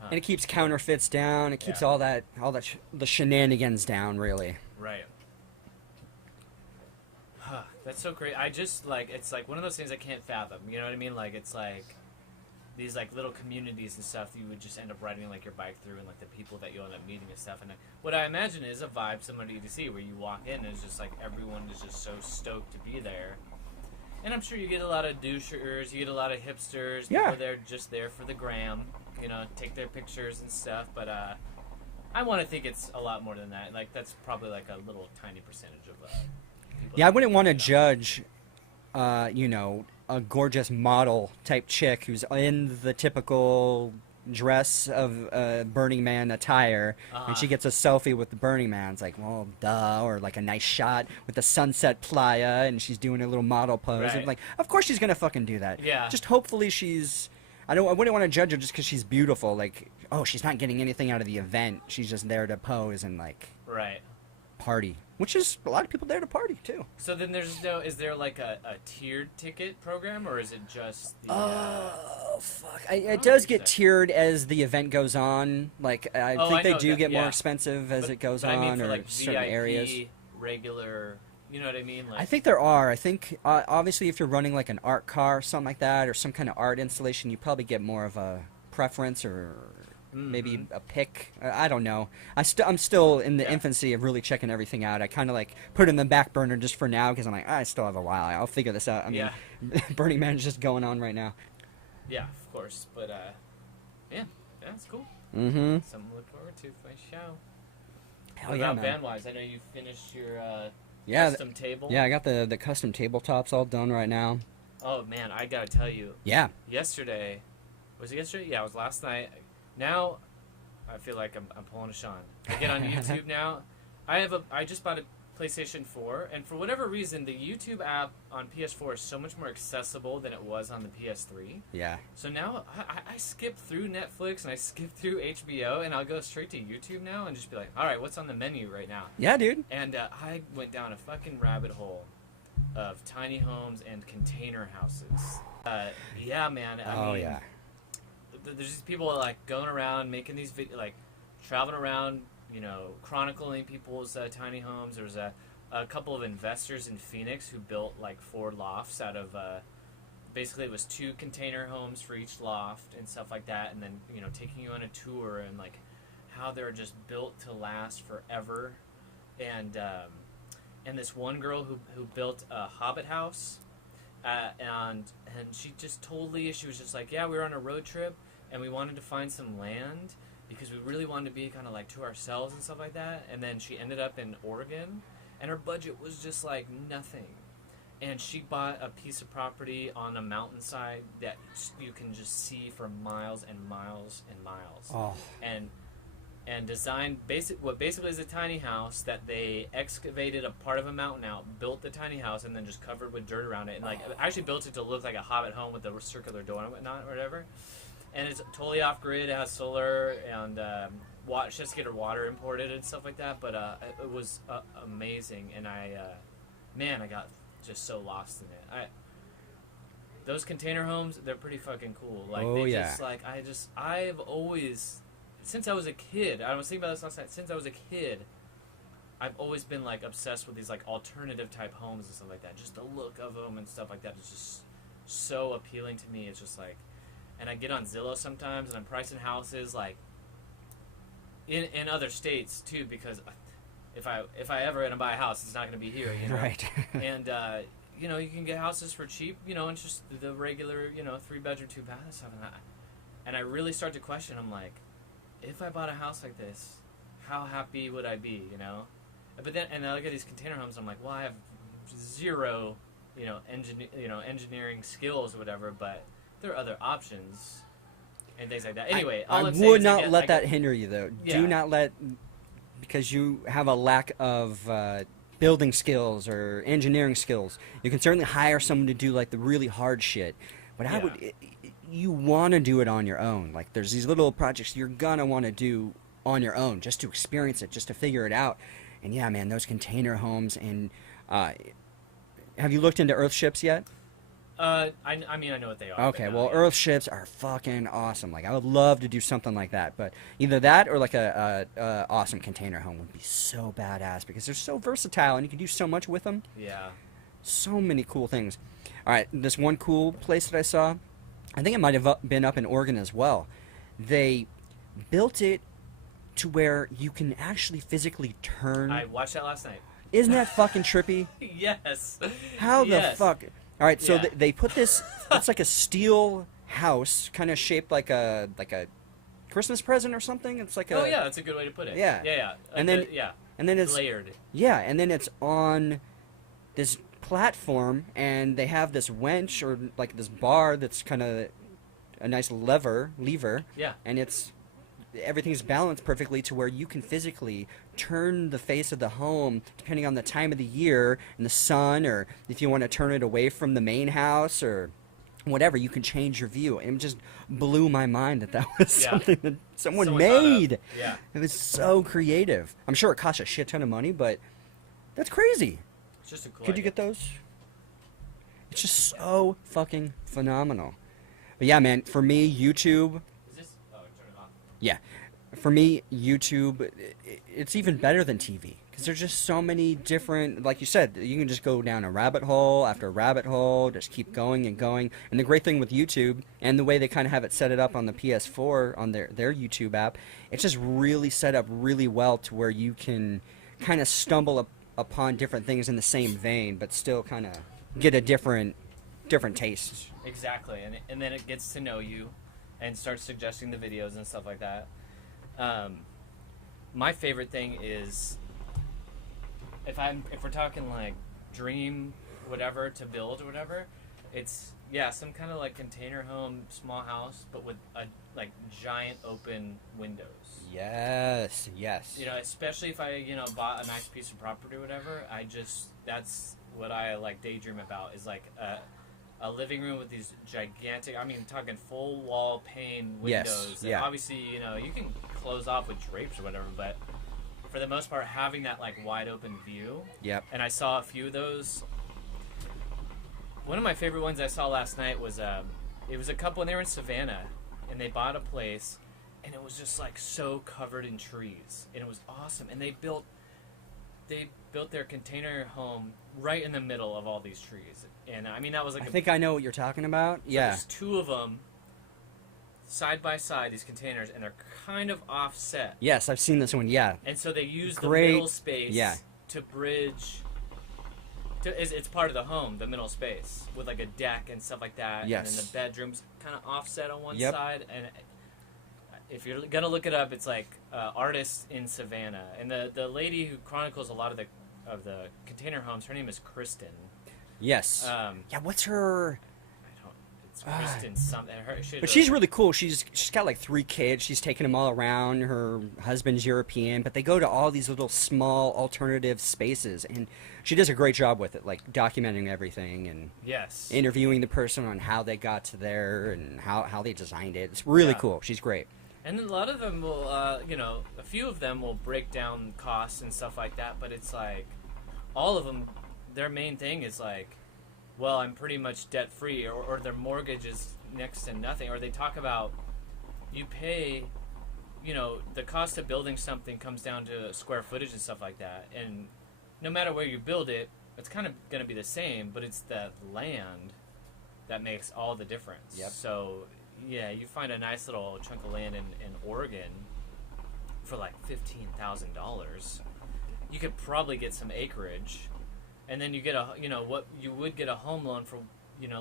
Huh. And it keeps counterfeits down. It keeps Yeah. all that the shenanigans down, really. Right. Huh, that's so great. I just like it's like one of those things I can't fathom. You know what I mean? Like it's like these like little communities and stuff that you would just end up riding like your bike through, and like the people that you end up meeting and stuff. And what I imagine is a vibe somebody to see where you walk in and it's just like everyone is just so stoked to be there. And I'm sure you get a lot of douchers, you get a lot of hipsters. Yeah. People they're just there for the gram, you know, take their pictures and stuff. But I want to think it's a lot more than that. Like that's probably like a little tiny percentage of people. Yeah, I wouldn't want to know. judge, a gorgeous model type chick who's in the typical dress of Burning Man attire, and she gets a selfie with the Burning Man. It's like, well, duh, or like a nice shot with the sunset playa, and she's doing a little model pose. Right. And like, of course she's gonna fucking do that. Yeah. Just hopefully she's. I wouldn't want to judge her just because she's beautiful. Like, oh, she's not getting anything out of the event. She's just there to pose and like Right. party, which is a lot of people there to party too. So then is there like a tiered ticket program, or is it just the... Oh fuck! It don't does think get so. tiered as the event goes on. Like I Oh, think I they know do that, get more yeah. expensive as it goes but on, I mean for or like certain VIP, areas. regular, you know what I mean? Like, I think there are. I think obviously if you're running like an art car or something like that, or some kind of art installation, you probably get more of a preference or maybe a pick. I don't know. I'm still in the Yeah. infancy of really checking everything out. I kind of like put it in the back burner just for now because I'm like, I still have a while. I'll figure this out. I mean, Burning Man is just going on right now. yeah, of course. But yeah, that's cool. Mm-hmm. Something to look forward to for my show. Hell What yeah, about man. Vanlife? I know you finished your Yeah, custom table. Yeah, I got the custom tabletops all done right now. Oh man, I gotta tell you, Yeah. yesterday, was it yesterday? Yeah, it was last night. Now, I feel like I'm pulling a Sean. I get on YouTube now. I just bought a PlayStation 4, and for whatever reason, the YouTube app on PS4 is so much more accessible than it was on the PS3. Yeah. So now I skip through Netflix and I skip through HBO, and I'll go straight to YouTube now and just be like, all right, what's on the menu right now? Yeah, dude. And I went down a fucking rabbit hole of tiny homes and container houses. Yeah, man. I mean, Yeah. There's these people like going around making these like traveling around, you know, chronicling people's tiny homes. There was a couple of investors in Phoenix who built like 4 lofts out of basically it was 2 container homes for each loft and stuff like that, and then, you know, taking you on a tour and like how they're just built to last forever. And this one girl who built a hobbit house, and she just totally, she was just like, yeah, we were on a road trip and we wanted to find some land because we really wanted to be kind of like to ourselves and stuff like that. And then she ended up in Oregon, and her budget was just like nothing. And she bought a piece of property on a mountainside that you can just see for miles and miles and miles. Oh. And designed what basically is a tiny house that they excavated a part of a mountain out, built the tiny house, and then just covered with dirt around it. And actually built it to look like a Hobbit home with a circular door and whatnot, or whatever. And it's totally off grid. It has solar and she has to get her water imported and stuff like that. But it was amazing, and I got just so lost in it. Those container homes, they're pretty fucking cool. Like I've always, since I was a kid, I was thinking about this last night. Since I was a kid, I've always been like obsessed with these like alternative type homes and stuff like that. Just the look of them and stuff like that is just so appealing to me. It's just like, and I get on Zillow sometimes and I'm pricing houses like in other states too, because if I ever gonna buy a house, it's not gonna be here, you know. Right. And you know, you can get houses for cheap, you know, and just the regular, you know, 3-bedroom, 2-bath and stuff. And I really start to question. I'm like, if I bought a house like this, how happy would I be, you know? But then, and I look at these container homes, I'm like, well, I have zero, you know, engineering skills or whatever, but there are other options and things like that. Anyway, I would not let that hinder you, though. Yeah. Do not let, because you have a lack of building skills or engineering skills. You can certainly hire someone to do like the really hard shit, but you want to do it on your own. Like there's these little projects you're gonna want to do on your own, just to experience it, just to figure it out. And yeah, man, those container homes. And have you looked into Earthships yet? I mean, I know what they are. Okay, well, Earthships are fucking awesome. Like, I would love to do something like that, but either that or like a awesome container home would be so badass because they're so versatile and you can do so much with them. Yeah. So many cool things. All right, this one cool place that I saw, I think it might have been up in Oregon as well. They built it to where you can actually physically turn. I watched that last night. Isn't that fucking trippy? Yes. How the fuck? All right, so Yeah. they put this. It's like a steel house, kind of shaped like a Christmas present or something. It's like a. Oh yeah, that's a good way to put it. Yeah. Yeah. And then it's layered. Yeah, and then it's on this platform, and they have this wench or like this bar that's kind of a nice lever. Yeah. And everything's balanced perfectly to where you can physically turn the face of the home depending on the time of the year and the sun, or if you want to turn it away from the main house or whatever, you can change your view. And it just blew my mind that was something that someone made. Yeah. It was so creative. I'm sure it cost a shit ton of money, but that's crazy. It's just a cool Could you idea. get those? It's just so fucking phenomenal. But yeah, man, for me, YouTube... Is this? Oh, turn it off. Yeah. For me, YouTube, it's even better than TV. Because there's just so many different, like you said, you can just go down a rabbit hole after a rabbit hole, just keep going and going. And the great thing with YouTube, and the way they kind of have it set it up on the PS4, on their YouTube app, it's just really set up really well to where you can kind of stumble upon different things in the same vein, but still kind of get a different taste. Exactly, and then it gets to know you, and starts suggesting the videos and stuff like that. My favorite thing is if we're talking like dream whatever to build or whatever, it's some kind of like container home, small house, but with a like giant open windows. Yes. You know, especially if I bought a nice piece of property or whatever, that's what I like daydream about, is like a living room with these gigantic, I mean, talking full wall pane windows. Yes, And obviously, you can close off with drapes or whatever, but for the most part, having that like wide open view. Yep. And I saw a few of those. One of my favorite ones I saw last night was it was a couple, and they were in Savannah, and they bought a place, and it was just like so covered in trees, and it was awesome. And they built their container home right in the middle of all these trees. And I mean, that was like I think I know what you're talking about. Yeah. There's two of them side by side, these containers, and they're kind of offset. Yes, I've seen this one. Yeah. And so they use the Great. middle space to bridge. It's part of the home, the middle space, with like a deck and stuff like that. Yes. And then the bedroom's kind of offset on one Yep. side, and if you're gonna look it up, it's like artists in Savannah, and the lady who chronicles a lot of the container homes, her name is Kristen. Yes. Yeah. What's her? It's Kristen something. But she's really cool. She's got like 3 kids. She's taking them all around. Her husband's European, but they go to all these little small alternative spaces, and she does a great job with it, like documenting everything and interviewing the person on how they got to there and how they designed it. It's really cool. She's great. And a lot of them will, a few of them will break down costs and stuff like that, but it's like all of them, their main thing is like, well, I'm pretty much debt-free, or their mortgage is next to nothing. Or they talk about you pay, the cost of building something comes down to square footage and stuff like that. And no matter where you build it, it's kind of going to be the same, but it's the land that makes all the difference. Yep. So, yeah, you find a nice little chunk of land in Oregon for like $15,000. You could probably get some acreage. And then you get what you would get a home loan for,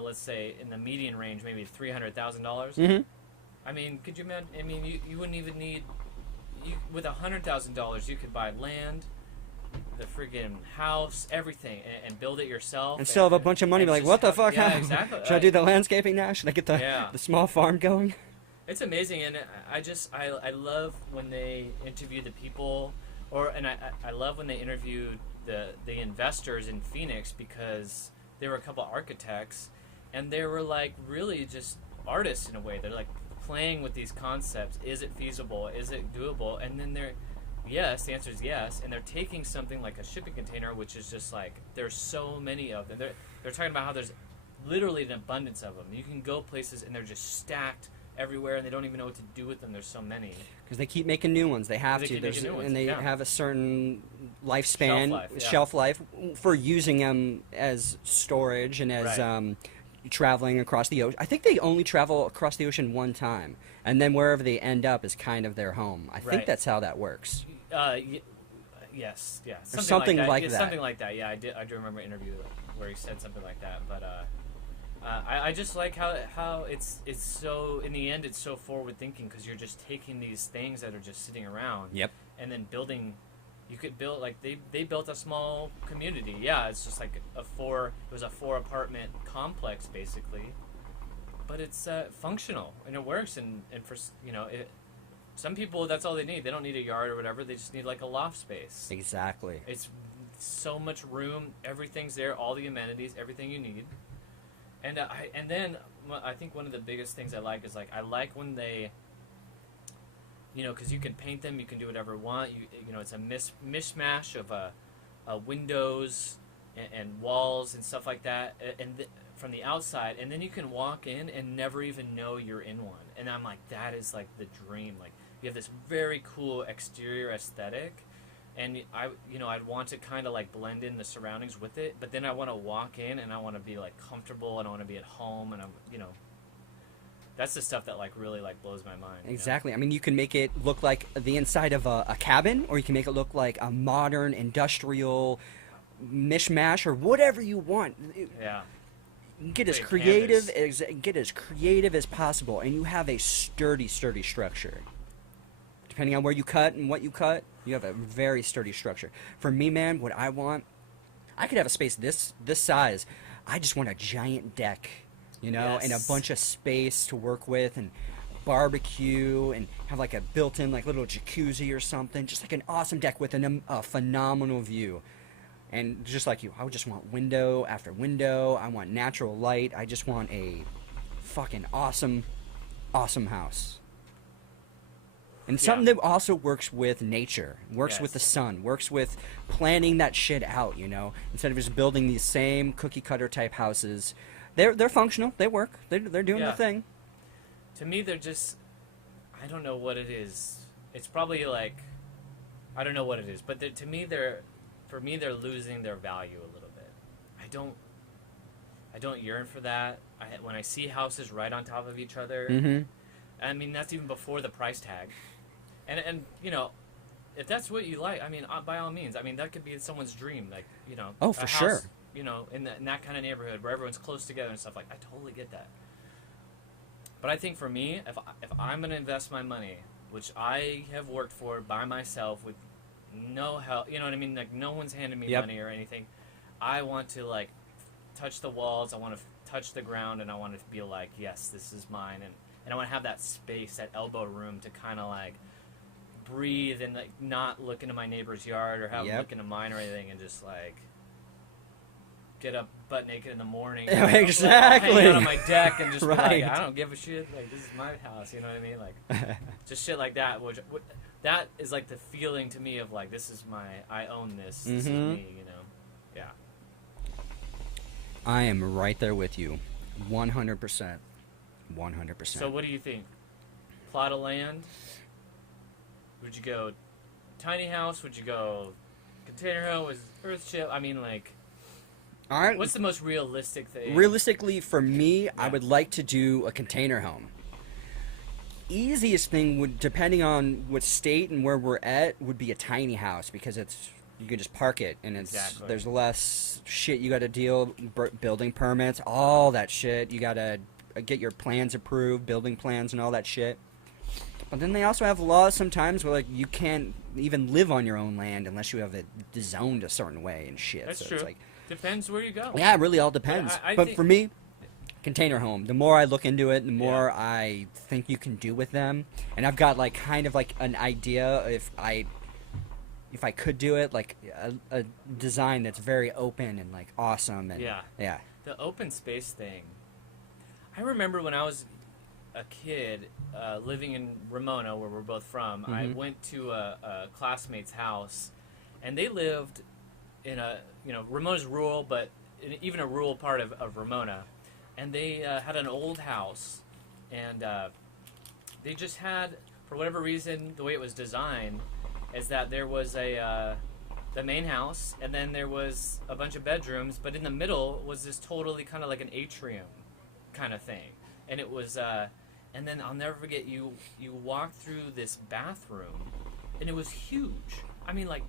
let's say in the median range, maybe $300,000. Mm-hmm. I mean, could you imagine? I mean, you wouldn't even need, with $100,000, you could buy land, the friggin' house, everything, and build it yourself. And still have a bunch of money. Like, what the fuck? Yeah, exactly. Should I do the landscaping now? Should I get the small farm going? It's amazing, and I love when they interview the people, and I love when they interviewed the investors in Phoenix, because there were a couple architects and they were like really just artists in a way. They're like playing with these concepts. Is it feasible? Is it doable? And then the answer is yes. And they're taking something like a shipping container, which is just like, there's so many of them. They're talking about how there's literally an abundance of them. You can go places and they're just stacked everywhere, and they don't even know what to do with them. There's so many. Because they keep making new ones. They have to. And they have a certain lifespan, shelf life for using them as storage and as traveling across the ocean. I think they only travel across the ocean one time, and then wherever they end up is kind of their home. I think that's how that works. Yes, yeah. Something like that. Something like that, yeah. I do remember an interview where he said something like that, but I just like how it's so, in the end, it's so forward thinking, because you're just taking these things that are just sitting around, and then building. You could build, like they built a small community. Yeah, it's just like it was a 4 apartment complex basically, but it's functional and it works. And for some people that's all they need. They don't need a yard or whatever. They just need like a loft space. Exactly. It's so much room. Everything's there. All the amenities. Everything you need. And then I think one of the biggest things I like is, like, I like when they, because you can paint them, you can do whatever you want. It's a mishmash of windows and walls and stuff like that, from the outside, and then you can walk in and never even know you're in one. And I'm like, that is like the dream. Like, you have this very cool exterior aesthetic, and I'd want to kind of like blend in the surroundings with it, but then I want to walk in and I want to be like comfortable and I want to be at home, and that's the stuff that like really like blows my mind. Exactly. I mean, you can make it look like the inside of a cabin, or you can make it look like a modern industrial mishmash, or whatever you want. Yeah. Get as creative as possible, and you have a sturdy structure. Depending on where you cut and what you cut, you have a very sturdy structure. For me, man, what I want, I could have a space this size. I just want a giant deck, and a bunch of space to work with, and barbecue, and have like a built-in like little jacuzzi or something. Just like an awesome deck with a phenomenal view. And just like you, I would just want window after window. I want natural light. I just want a fucking awesome house. And something that also works with nature, works with the sun, works with planning that shit out, instead of just building these same cookie cutter type houses. They're functional. They work. They're doing the thing. To me, they're just, I don't know what it is. It's probably like, I don't know what it is, but to me they're losing their value a little bit. I don't yearn for that. When I see houses right on top of each other, I mean, that's even before the price tag. And if that's what you like, I mean, by all means. I mean, that could be someone's dream, like, Oh, for sure. In that kind of neighborhood where everyone's close together and stuff. Like, I totally get that. But I think for me, if I'm going to invest my money, which I have worked for by myself with no help. You know what I mean? Like no one's handed me Yep. money or anything. I want to like touch the walls. I want to touch the ground, and I want to feel like, yes, this is mine, and I want to have that space, that elbow room to kind of like breathe and like not look into my neighbor's yard or have them look into mine or anything, and just like get up butt naked in the morning. Exactly. Hang out on my deck and just be Right. like, I don't give a shit. Like this is my house. You know what I mean? Like just shit like that. Which that is like the feeling to me of like this is I own this. This is me. You know? Yeah. I am right there with you, 100%. 100%. So what do you think? Plot of land? Would you go tiny house? Would you go container home? Was earthship? I mean, like, what's the most realistic thing? Realistically, for me, I would like to do a container home. Easiest thing would, depending on what state and where we're at, would be a tiny house because you can just park it and there's less shit you got to deal, building permits, all that shit. You got to get your plans approved, building plans and all that shit. But then they also have laws sometimes where like you can't even live on your own land unless you have it zoned a certain way and shit. That's so true. It's like, depends where you go. yeah, it really all depends. But think, for me, container home. The more I look into it, the more I think you can do with them. And I've got like kind of like an idea if I could do it, like a design that's very open and like awesome. And yeah. The open space thing. I remember when I was a kid living in Ramona, where we're both from. I went to a classmate's house, and they lived in Ramona's rural, but even a rural part of Ramona. And they had an old house, and they just had, for whatever reason, the way it was designed, is that there was the main house, and then there was a bunch of bedrooms, but in the middle was this totally kind of like an atrium kind of thing. And it was, and then I'll never forget, you walked through this bathroom, and it was huge. I mean, like,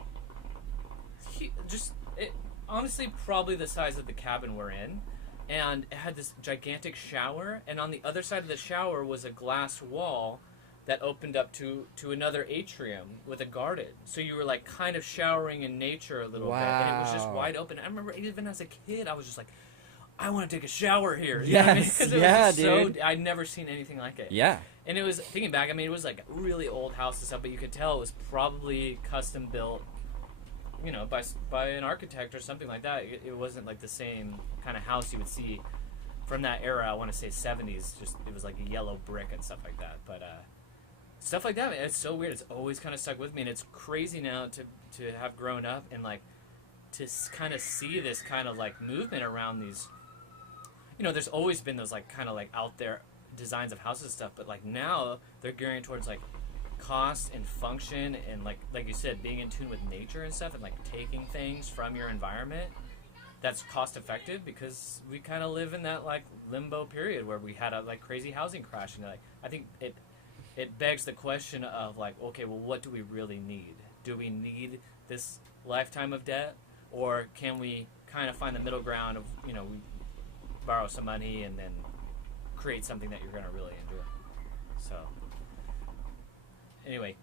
honestly, probably the size of the cabin we're in. And it had this gigantic shower, and on the other side of the shower was a glass wall that opened up to another atrium with a garden. So you were like kind of showering in nature a little bit, and it was just wide open. I remember even as a kid, I was just like, I want to take a shower here. You know what I mean? 'Cause it was just I'd never seen anything like it. Yeah. And it was, thinking back, I mean, it was like a really old house and stuff, but you could tell it was probably custom built, by an architect or something like that. It wasn't like the same kind of house you would see from that era. I want to say 70s. Just it was like a yellow brick and stuff like that. But stuff like that, man, it's so weird. It's always kind of stuck with me, and it's crazy now to have grown up and like to kind of see this kind of like movement around these. There's always been those like kind of like out there designs of houses and stuff, but like now they're gearing towards like cost and function and like you said, being in tune with nature and stuff, and like taking things from your environment that's cost effective, because we kind of live in that like limbo period where we had a like crazy housing crash, and like I think it begs the question of like, okay, well, what do we really need? Do we need this lifetime of debt, or can we kind of find the middle ground of we borrow some money and then create something that you're going to really enjoy? So anyway,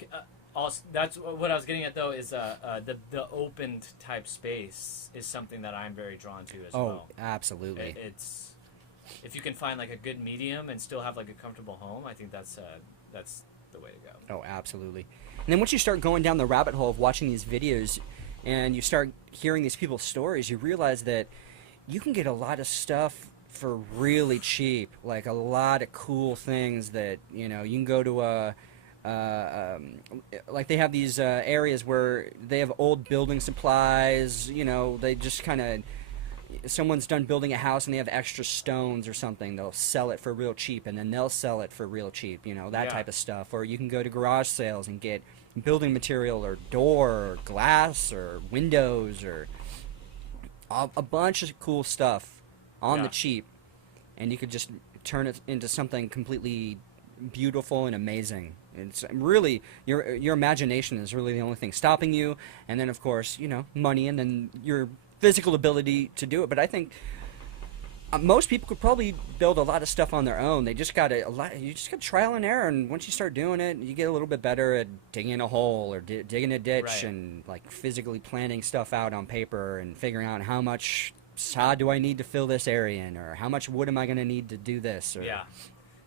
also, that's what I was getting at, though, is the open type space is something that I'm very drawn to as well. Oh, absolutely. It's if you can find like a good medium and still have like a comfortable home, I think that's the way to go. Oh, absolutely. And then once you start going down the rabbit hole of watching these videos and you start hearing these people's stories, you realize that you can get a lot of stuff for really cheap, like a lot of cool things that, you can go to like they have these areas where they have old building supplies, they just kind of, someone's done building a house and they have extra stones or something, they'll sell it for real cheap, and then they'll sell it for real cheap, that type of stuff. Or you can go to garage sales and get building material or door or glass or windows or a bunch of cool stuff on the cheap, and you could just turn it into something completely beautiful and amazing. It's really your imagination is really the only thing stopping you, and then of course money, and then your physical ability to do it. But I think most people could probably build a lot of stuff on their own. They just got you just got trial and error, and once you start doing it, you get a little bit better at digging a hole or digging a ditch Right. and like physically planning stuff out on paper and figuring out how much sod do I need to fill this area in, or how much wood am I going to need to do this. Or, Yeah.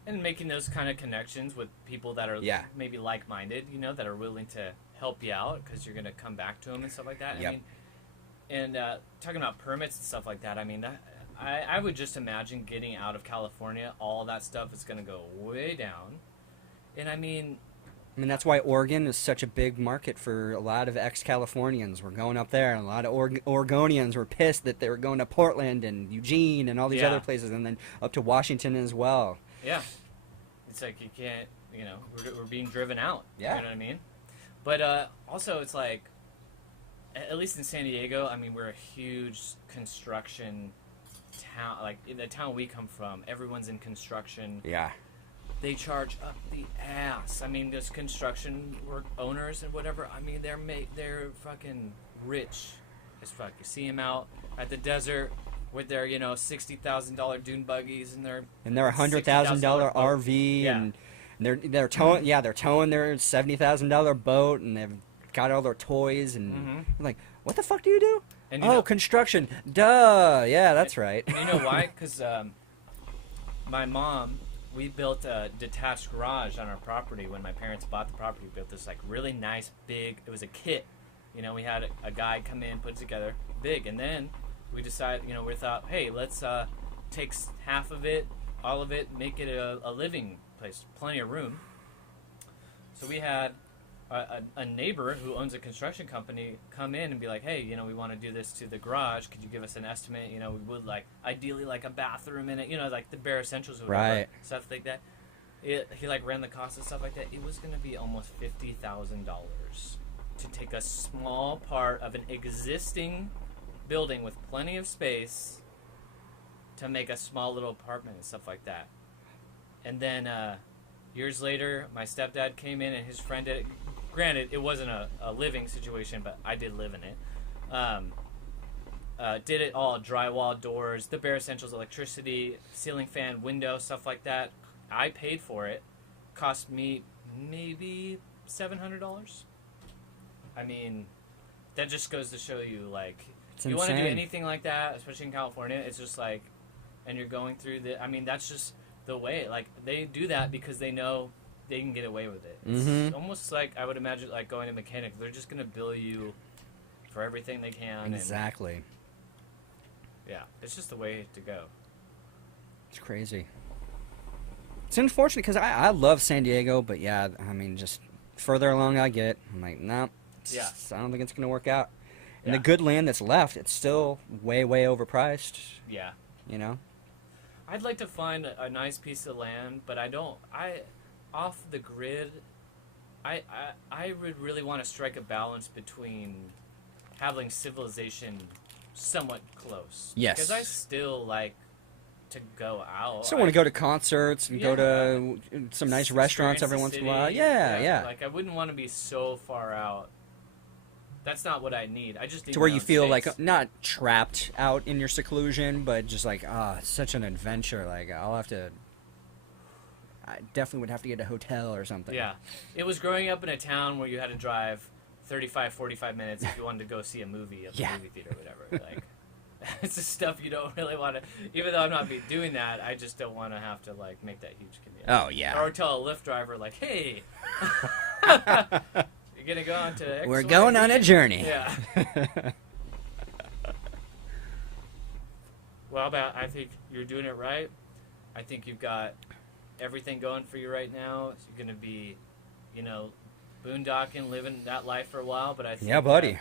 And making those kind of connections with people that are Yeah. maybe like-minded, that are willing to help you out because you're going to come back to them and stuff like that. Yep. I mean, and talking about permits and stuff like that, I mean, I would just imagine getting out of California, all that stuff is going to go way down. And I mean, that's why Oregon is such a big market for a lot of ex-Californians. We're going up there, and a lot of Oregonians were pissed that they were going to Portland and Eugene and all these Yeah. other places, and then up to Washington as well. yeah, it's like you can't, we're being driven out. Yeah. You know what I mean? But also, it's like, at least in San Diego, I mean, we're a huge construction town. Like, in the town we come from, everyone's in construction. Yeah. They charge up the ass. I mean, those construction work owners and whatever, I mean, they're fucking rich as fuck. You see them out at the desert with their, $60,000 dune buggies and their $100,000 boat. RV, Yeah. and they're towing they're towing their $70,000 boat, and they've got all their toys, and Mhm. I'm like, what the fuck do you do? And Construction. Duh. Yeah, that's right. And you know why? Because my mom, we built a detached garage on our property when my parents bought the property. We built this like really nice big. It was a kit. We had a guy come in, put it together, big, and then we decided. We thought, hey, let's take half of it, all of it, make it a living place, plenty of room. So we had a neighbor who owns a construction company come in and be like, hey, we want to do this to the garage. Could you give us an estimate? We would ideally like a bathroom in it, like the bare essentials or whatever, Right. stuff like that. He ran the cost and stuff like that. It was going to be almost $50,000 to take a small part of an existing building with plenty of space to make a small little apartment and stuff like that. And then years later, my stepdad came in and his friend did it. Granted, it wasn't a living situation, but I did live in it. Did it all, drywall, doors, the bare essentials, electricity, ceiling fan, window, stuff like that. I paid for it. Cost me maybe $700. I mean, that just goes to show you, It's if you want to do insane. anything like that, especially in California, it's just and you're going through that's just the way. They do that because they know they can get away with it. It's Mhm. almost like, I would imagine, going to mechanics. They're just going to bill you for everything they can. Exactly. And, yeah, it's just the way to go. It's crazy. It's unfortunate because I love San Diego, but yeah, I mean, just further along I get, I'm like, no, Yeah. I don't think it's going to work out. And Yeah. the good land that's left, it's still way, way overpriced, Yeah. I'd like to find a nice piece of land, but off the grid, I would really want to strike a balance between having civilization somewhat close. Yes. Because I still like to go out. Still want to go to concerts and go Yeah. to some nice restaurants every once in a while. Yeah. I wouldn't want to be so far out. That's not what I need. I just need To where my you own feel space. like not trapped out in your seclusion, but just like, it's such an adventure. I definitely would have to get a hotel or something. Yeah. It was growing up in a town where you had to drive 35, 45 minutes if you wanted to go see a movie at the Yeah. movie theater or whatever. It's the stuff you don't really want to... Even though I'm not doing that, I just don't want to have to, make that huge commute. Oh, yeah. Or tell a Lyft driver, hey... You're going to go on to X, We're Y, going Z? on a journey. Yeah. Well, I think you're doing it right. I think you've got everything going for you right now. You're going to be, boondocking, living that life for a while. But I think Yeah, buddy. that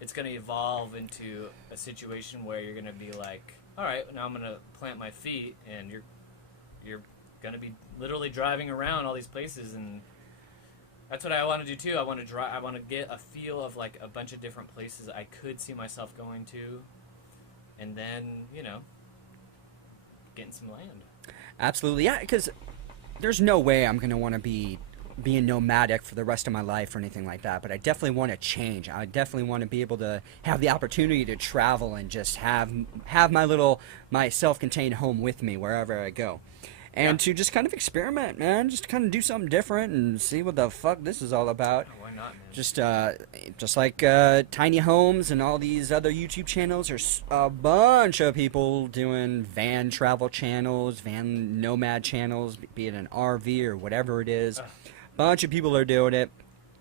it's going to evolve into a situation where you're going to be like, all right, now I'm going to plant my feet, and you're going to be literally driving around all these places, and that's what I want to do too. I want to drive. I want to get a feel of a bunch of different places I could see myself going to, and then getting some land. Absolutely, yeah, because there's no way I'm going to want to be being nomadic for the rest of my life or anything like that, but I definitely want to change. I definitely want to be able to have the opportunity to travel and just have my self-contained home with me wherever I go. And to just kind of experiment, man, just kind of do something different and see what the fuck this is all about. Why not, man? Just like tiny homes and all these other YouTube channels, there's a bunch of people doing van travel channels, van nomad channels, be it an RV or whatever it is. Bunch of people are doing it.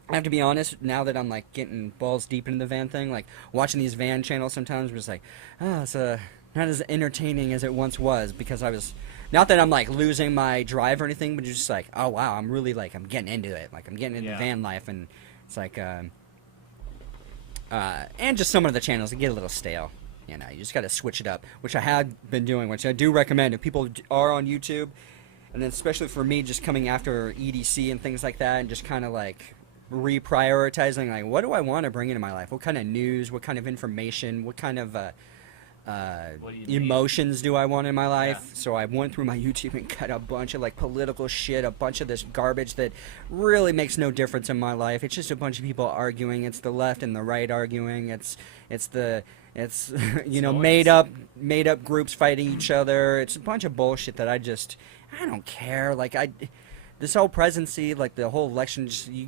I have to be honest, now that I'm like getting balls deep into the van thing, like watching these van channels sometimes, I'm just like, oh, it's not as entertaining as it once was, because I was, not that I'm like losing my drive or anything, but just like, oh wow, I'm really like, I'm getting into it. Like I'm getting into van life, and it's like, and just some of the channels, they get a little stale. You know, you just got to switch it up, which I have been doing, which I do recommend if people are on YouTube. And then especially for me, just coming after EDC and things like that, and just kind of like reprioritizing, like, what do I want to bring into my life? What kind of news? What kind of information? What kind of emotions do I want in my life? Yeah. So I went through my YouTube and cut a bunch of like political shit, a bunch of this garbage that really makes no difference in my life. It's just a bunch of people arguing. It's the left and the right arguing. It's you know, made up groups fighting each other. It's a bunch of bullshit that I don't care. Like this whole presidency, like the whole election, you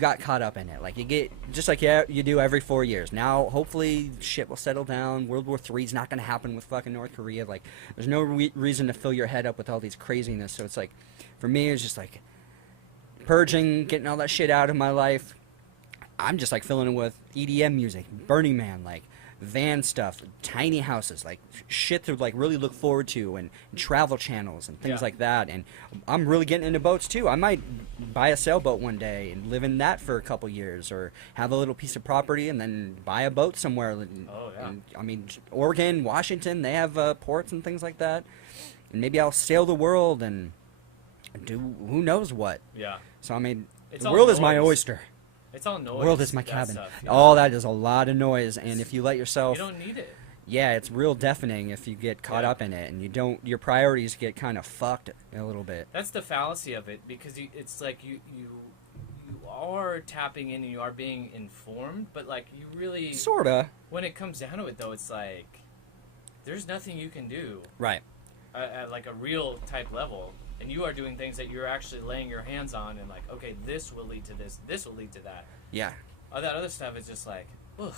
got caught up in it. Like you get, just like you do every 4 years. Now, hopefully, shit will settle down. World War III is not going to happen with fucking North Korea. Like, there's no reason to fill your head up with all these craziness. So it's like, for me, it's just like purging, getting all that shit out of my life. I'm just like filling it with EDM music, Burning Man, like van stuff, tiny houses, like shit to like really look forward to, and travel channels and things like that. And I'm really getting into boats too. I might buy a sailboat one day and live in that for a couple years, or have a little piece of property and then buy a boat somewhere. And I mean, Oregon, Washington, they have ports and things like that. And maybe I'll sail the world and do who knows what. Yeah. So I mean, It's the all world is my noise. oyster. It's all noise. The world is my that cabin. stuff, All that is a lot of noise, and if you let yourself, you don't need it. yeah, it's real deafening if you get caught up in it, and your priorities get kind of fucked a little bit. That's the fallacy of it, because it's like you are tapping in and you are being informed, but like you really Sorta. When it comes down to it, though, it's like there's nothing you can do Right. at like a real type level. And you are doing things that you're actually laying your hands on, and like, okay, this will lead to this will lead to that. Yeah. All that other stuff is just like, ugh.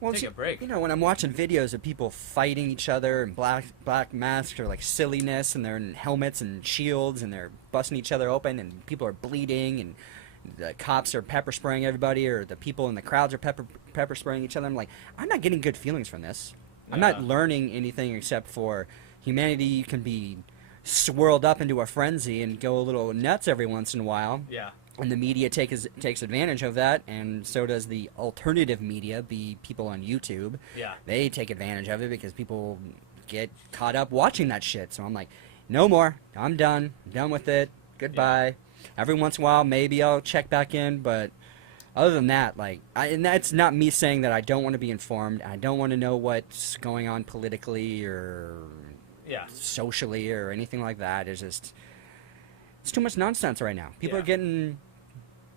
Well, Take a break. You know, when I'm watching videos of people fighting each other in black masks or like silliness, and they're in helmets and shields, and they're busting each other open, and people are bleeding, and the cops are pepper spraying everybody, or the people in the crowds are pepper spraying each other. I'm like, I'm not getting good feelings from this. I'm not learning anything except for humanity can be swirled up into a frenzy and go a little nuts every once in a while. Yeah. And the media takes advantage of that, and so does the alternative media, be people on YouTube. Yeah. They take advantage of it because people get caught up watching that shit. So I'm like, no more. I'm done. I'm done with it. Goodbye. Yeah. Every once in a while, maybe I'll check back in, but other than that, like, and that's not me saying that I don't want to be informed. I don't want to know what's going on politically or socially or anything like that. It's just, it's too much nonsense right now. People are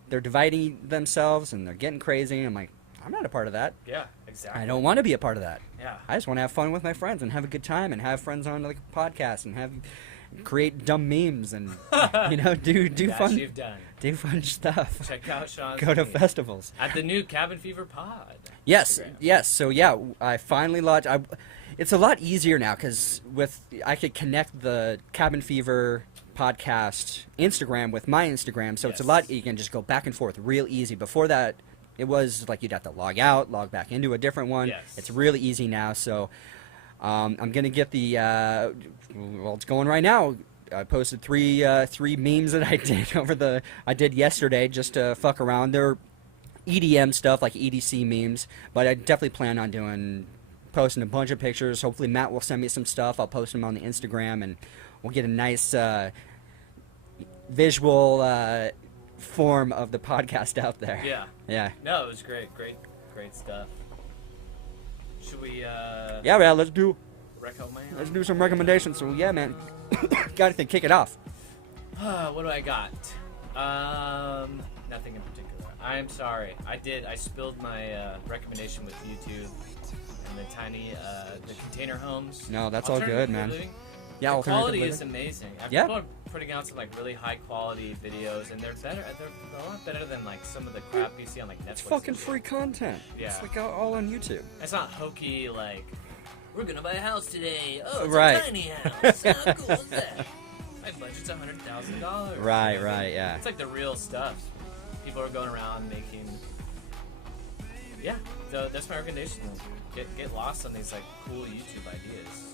they're dividing themselves and they're getting crazy. I'm like, I'm not a part of that. Yeah, exactly. I don't want to be a part of that. Yeah. I just want to have fun with my friends and have a good time and have friends on the podcast and create dumb memes and you know do fun you've done. Do fun stuff. Check out Sean's Go to festivals at the new Cabin Fever Pod. Yes, Instagram. yes. So yeah, I finally launched. It's a lot easier now because I could connect the Cabin Fever podcast Instagram with my Instagram, so it's a lot. You can just go back and forth real easy. Before that, it was like you'd have to log out, log back into a different one. Yes. It's really easy now. So I'm gonna get the well, it's going right now. I posted three memes that I did yesterday just to fuck around. They're EDM stuff, like EDC memes, but I definitely plan on posting a bunch of pictures. Hopefully Matt will send me some stuff. I'll post them on the Instagram, and we'll get a nice visual form of the podcast out there. Yeah. Yeah. No, it was great stuff. Should we Yeah, man, let's do some recommendations. So yeah, man. Gotta kick it off. What do I got? Nothing in particular. I'm sorry. I spilled my recommendation with YouTube and the tiny, the container homes. No, that's all good, man. Yeah, the quality is amazing. Yeah. People are putting out some like really high quality videos, and they're better. They're a lot better than like some of the crap you see on like Netflix. It's fucking free content. Yeah. It's like all on YouTube. It's not hokey like we're gonna buy a house today. Oh, it's Right. a tiny house. How cool is that? My budget's $100,000. Right, right, yeah. It's like the real stuff. People are going around making. Yeah, so that's my recommendation. Get lost on these like cool YouTube ideas.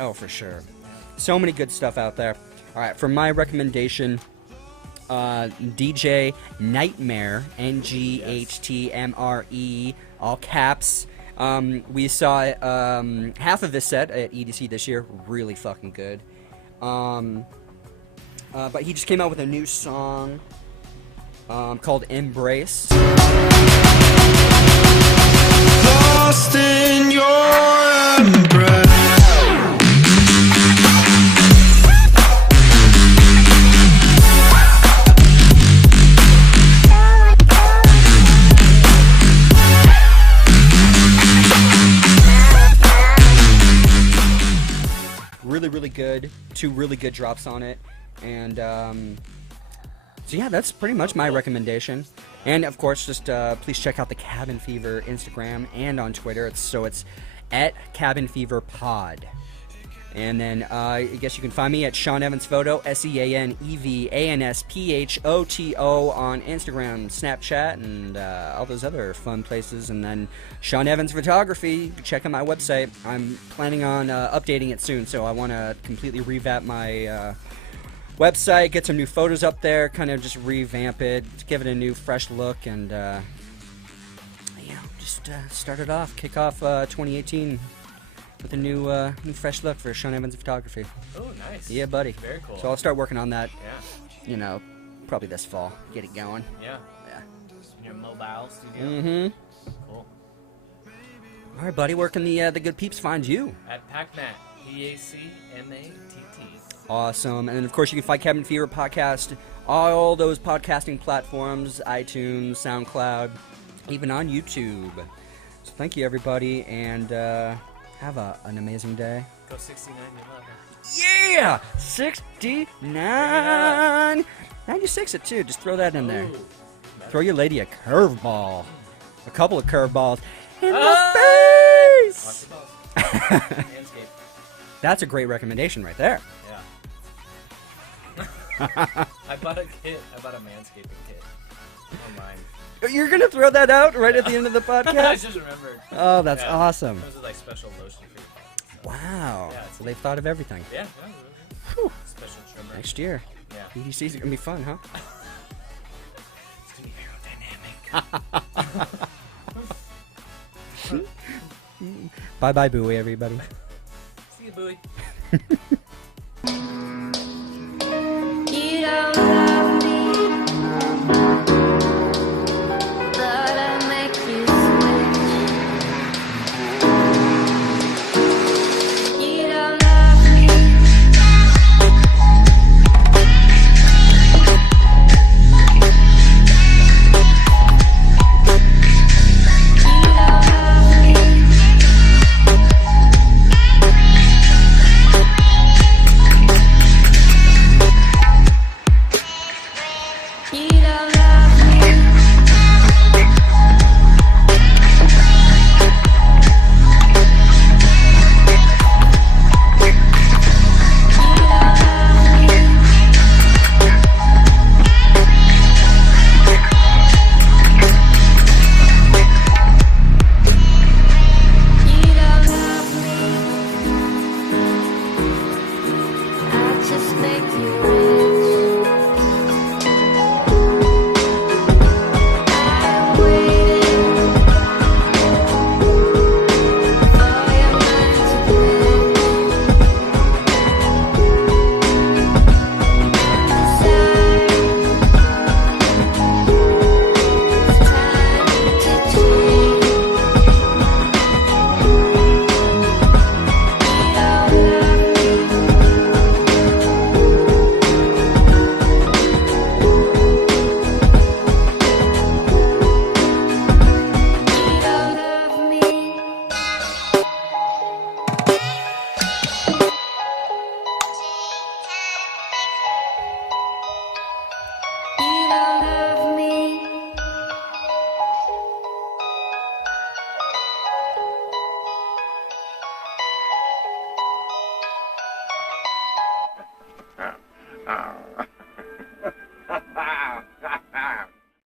Oh, for sure. So many good stuff out there. All right, for my recommendation, DJ Nightmare, NGHTMRE, all caps. We saw half of his set at EDC this year. Really fucking good. But he just came out with a new song called Embrace. Lost in your embrace. Really good. 2 really good drops on it. And so yeah, that's pretty much my recommendation. And of course, just please check out the Cabin Fever Instagram and on Twitter. It's at Cabin Fever Pod. And then I guess you can find me at Sean Evans Photo, SeanEvansphoto on Instagram, Snapchat, and all those other fun places. And then Sean Evans Photography. You can check out my website. I'm planning on updating it soon, so I want to completely revamp my website, get some new photos up there, kind of just revamp it, give it a new, fresh look, and just start it off, kick off 2018 with a new fresh look for Sean Evans Photography. Oh, nice. Yeah, buddy. Very cool. So I'll start working on that. Yeah. Probably this fall. Get it going. Yeah. Yeah. In your mobile studio. Mm-hmm. Cool. All right, buddy. Where can the good peeps find you? At PacMatt. PACMATT. Awesome. And of course, you can find Cabin Fever Podcast, all those podcasting platforms, iTunes, SoundCloud, even on YouTube. So thank you, everybody, and have an amazing day. Go 69, you love it. Yeah! 69! 96 it too. Just throw that in there. Ooh. Throw your lady a curveball. A couple of curveballs. In the Watch face! your balls. Manscaped. That's a great recommendation right there. Yeah. I bought a manscaping kit online. You're going to throw that out right at the end of the I podcast? just remembered. Oh, that's Yeah. awesome. Those are like special lotion for your balls. Wow. Yeah, So they've thought of everything. Yeah. Whew. Special trimmer. Next year. Yeah. EDC's going to be fun, huh? It's gonna be aerodynamic. Bye-bye, Bowie, everybody. See you, Bowie.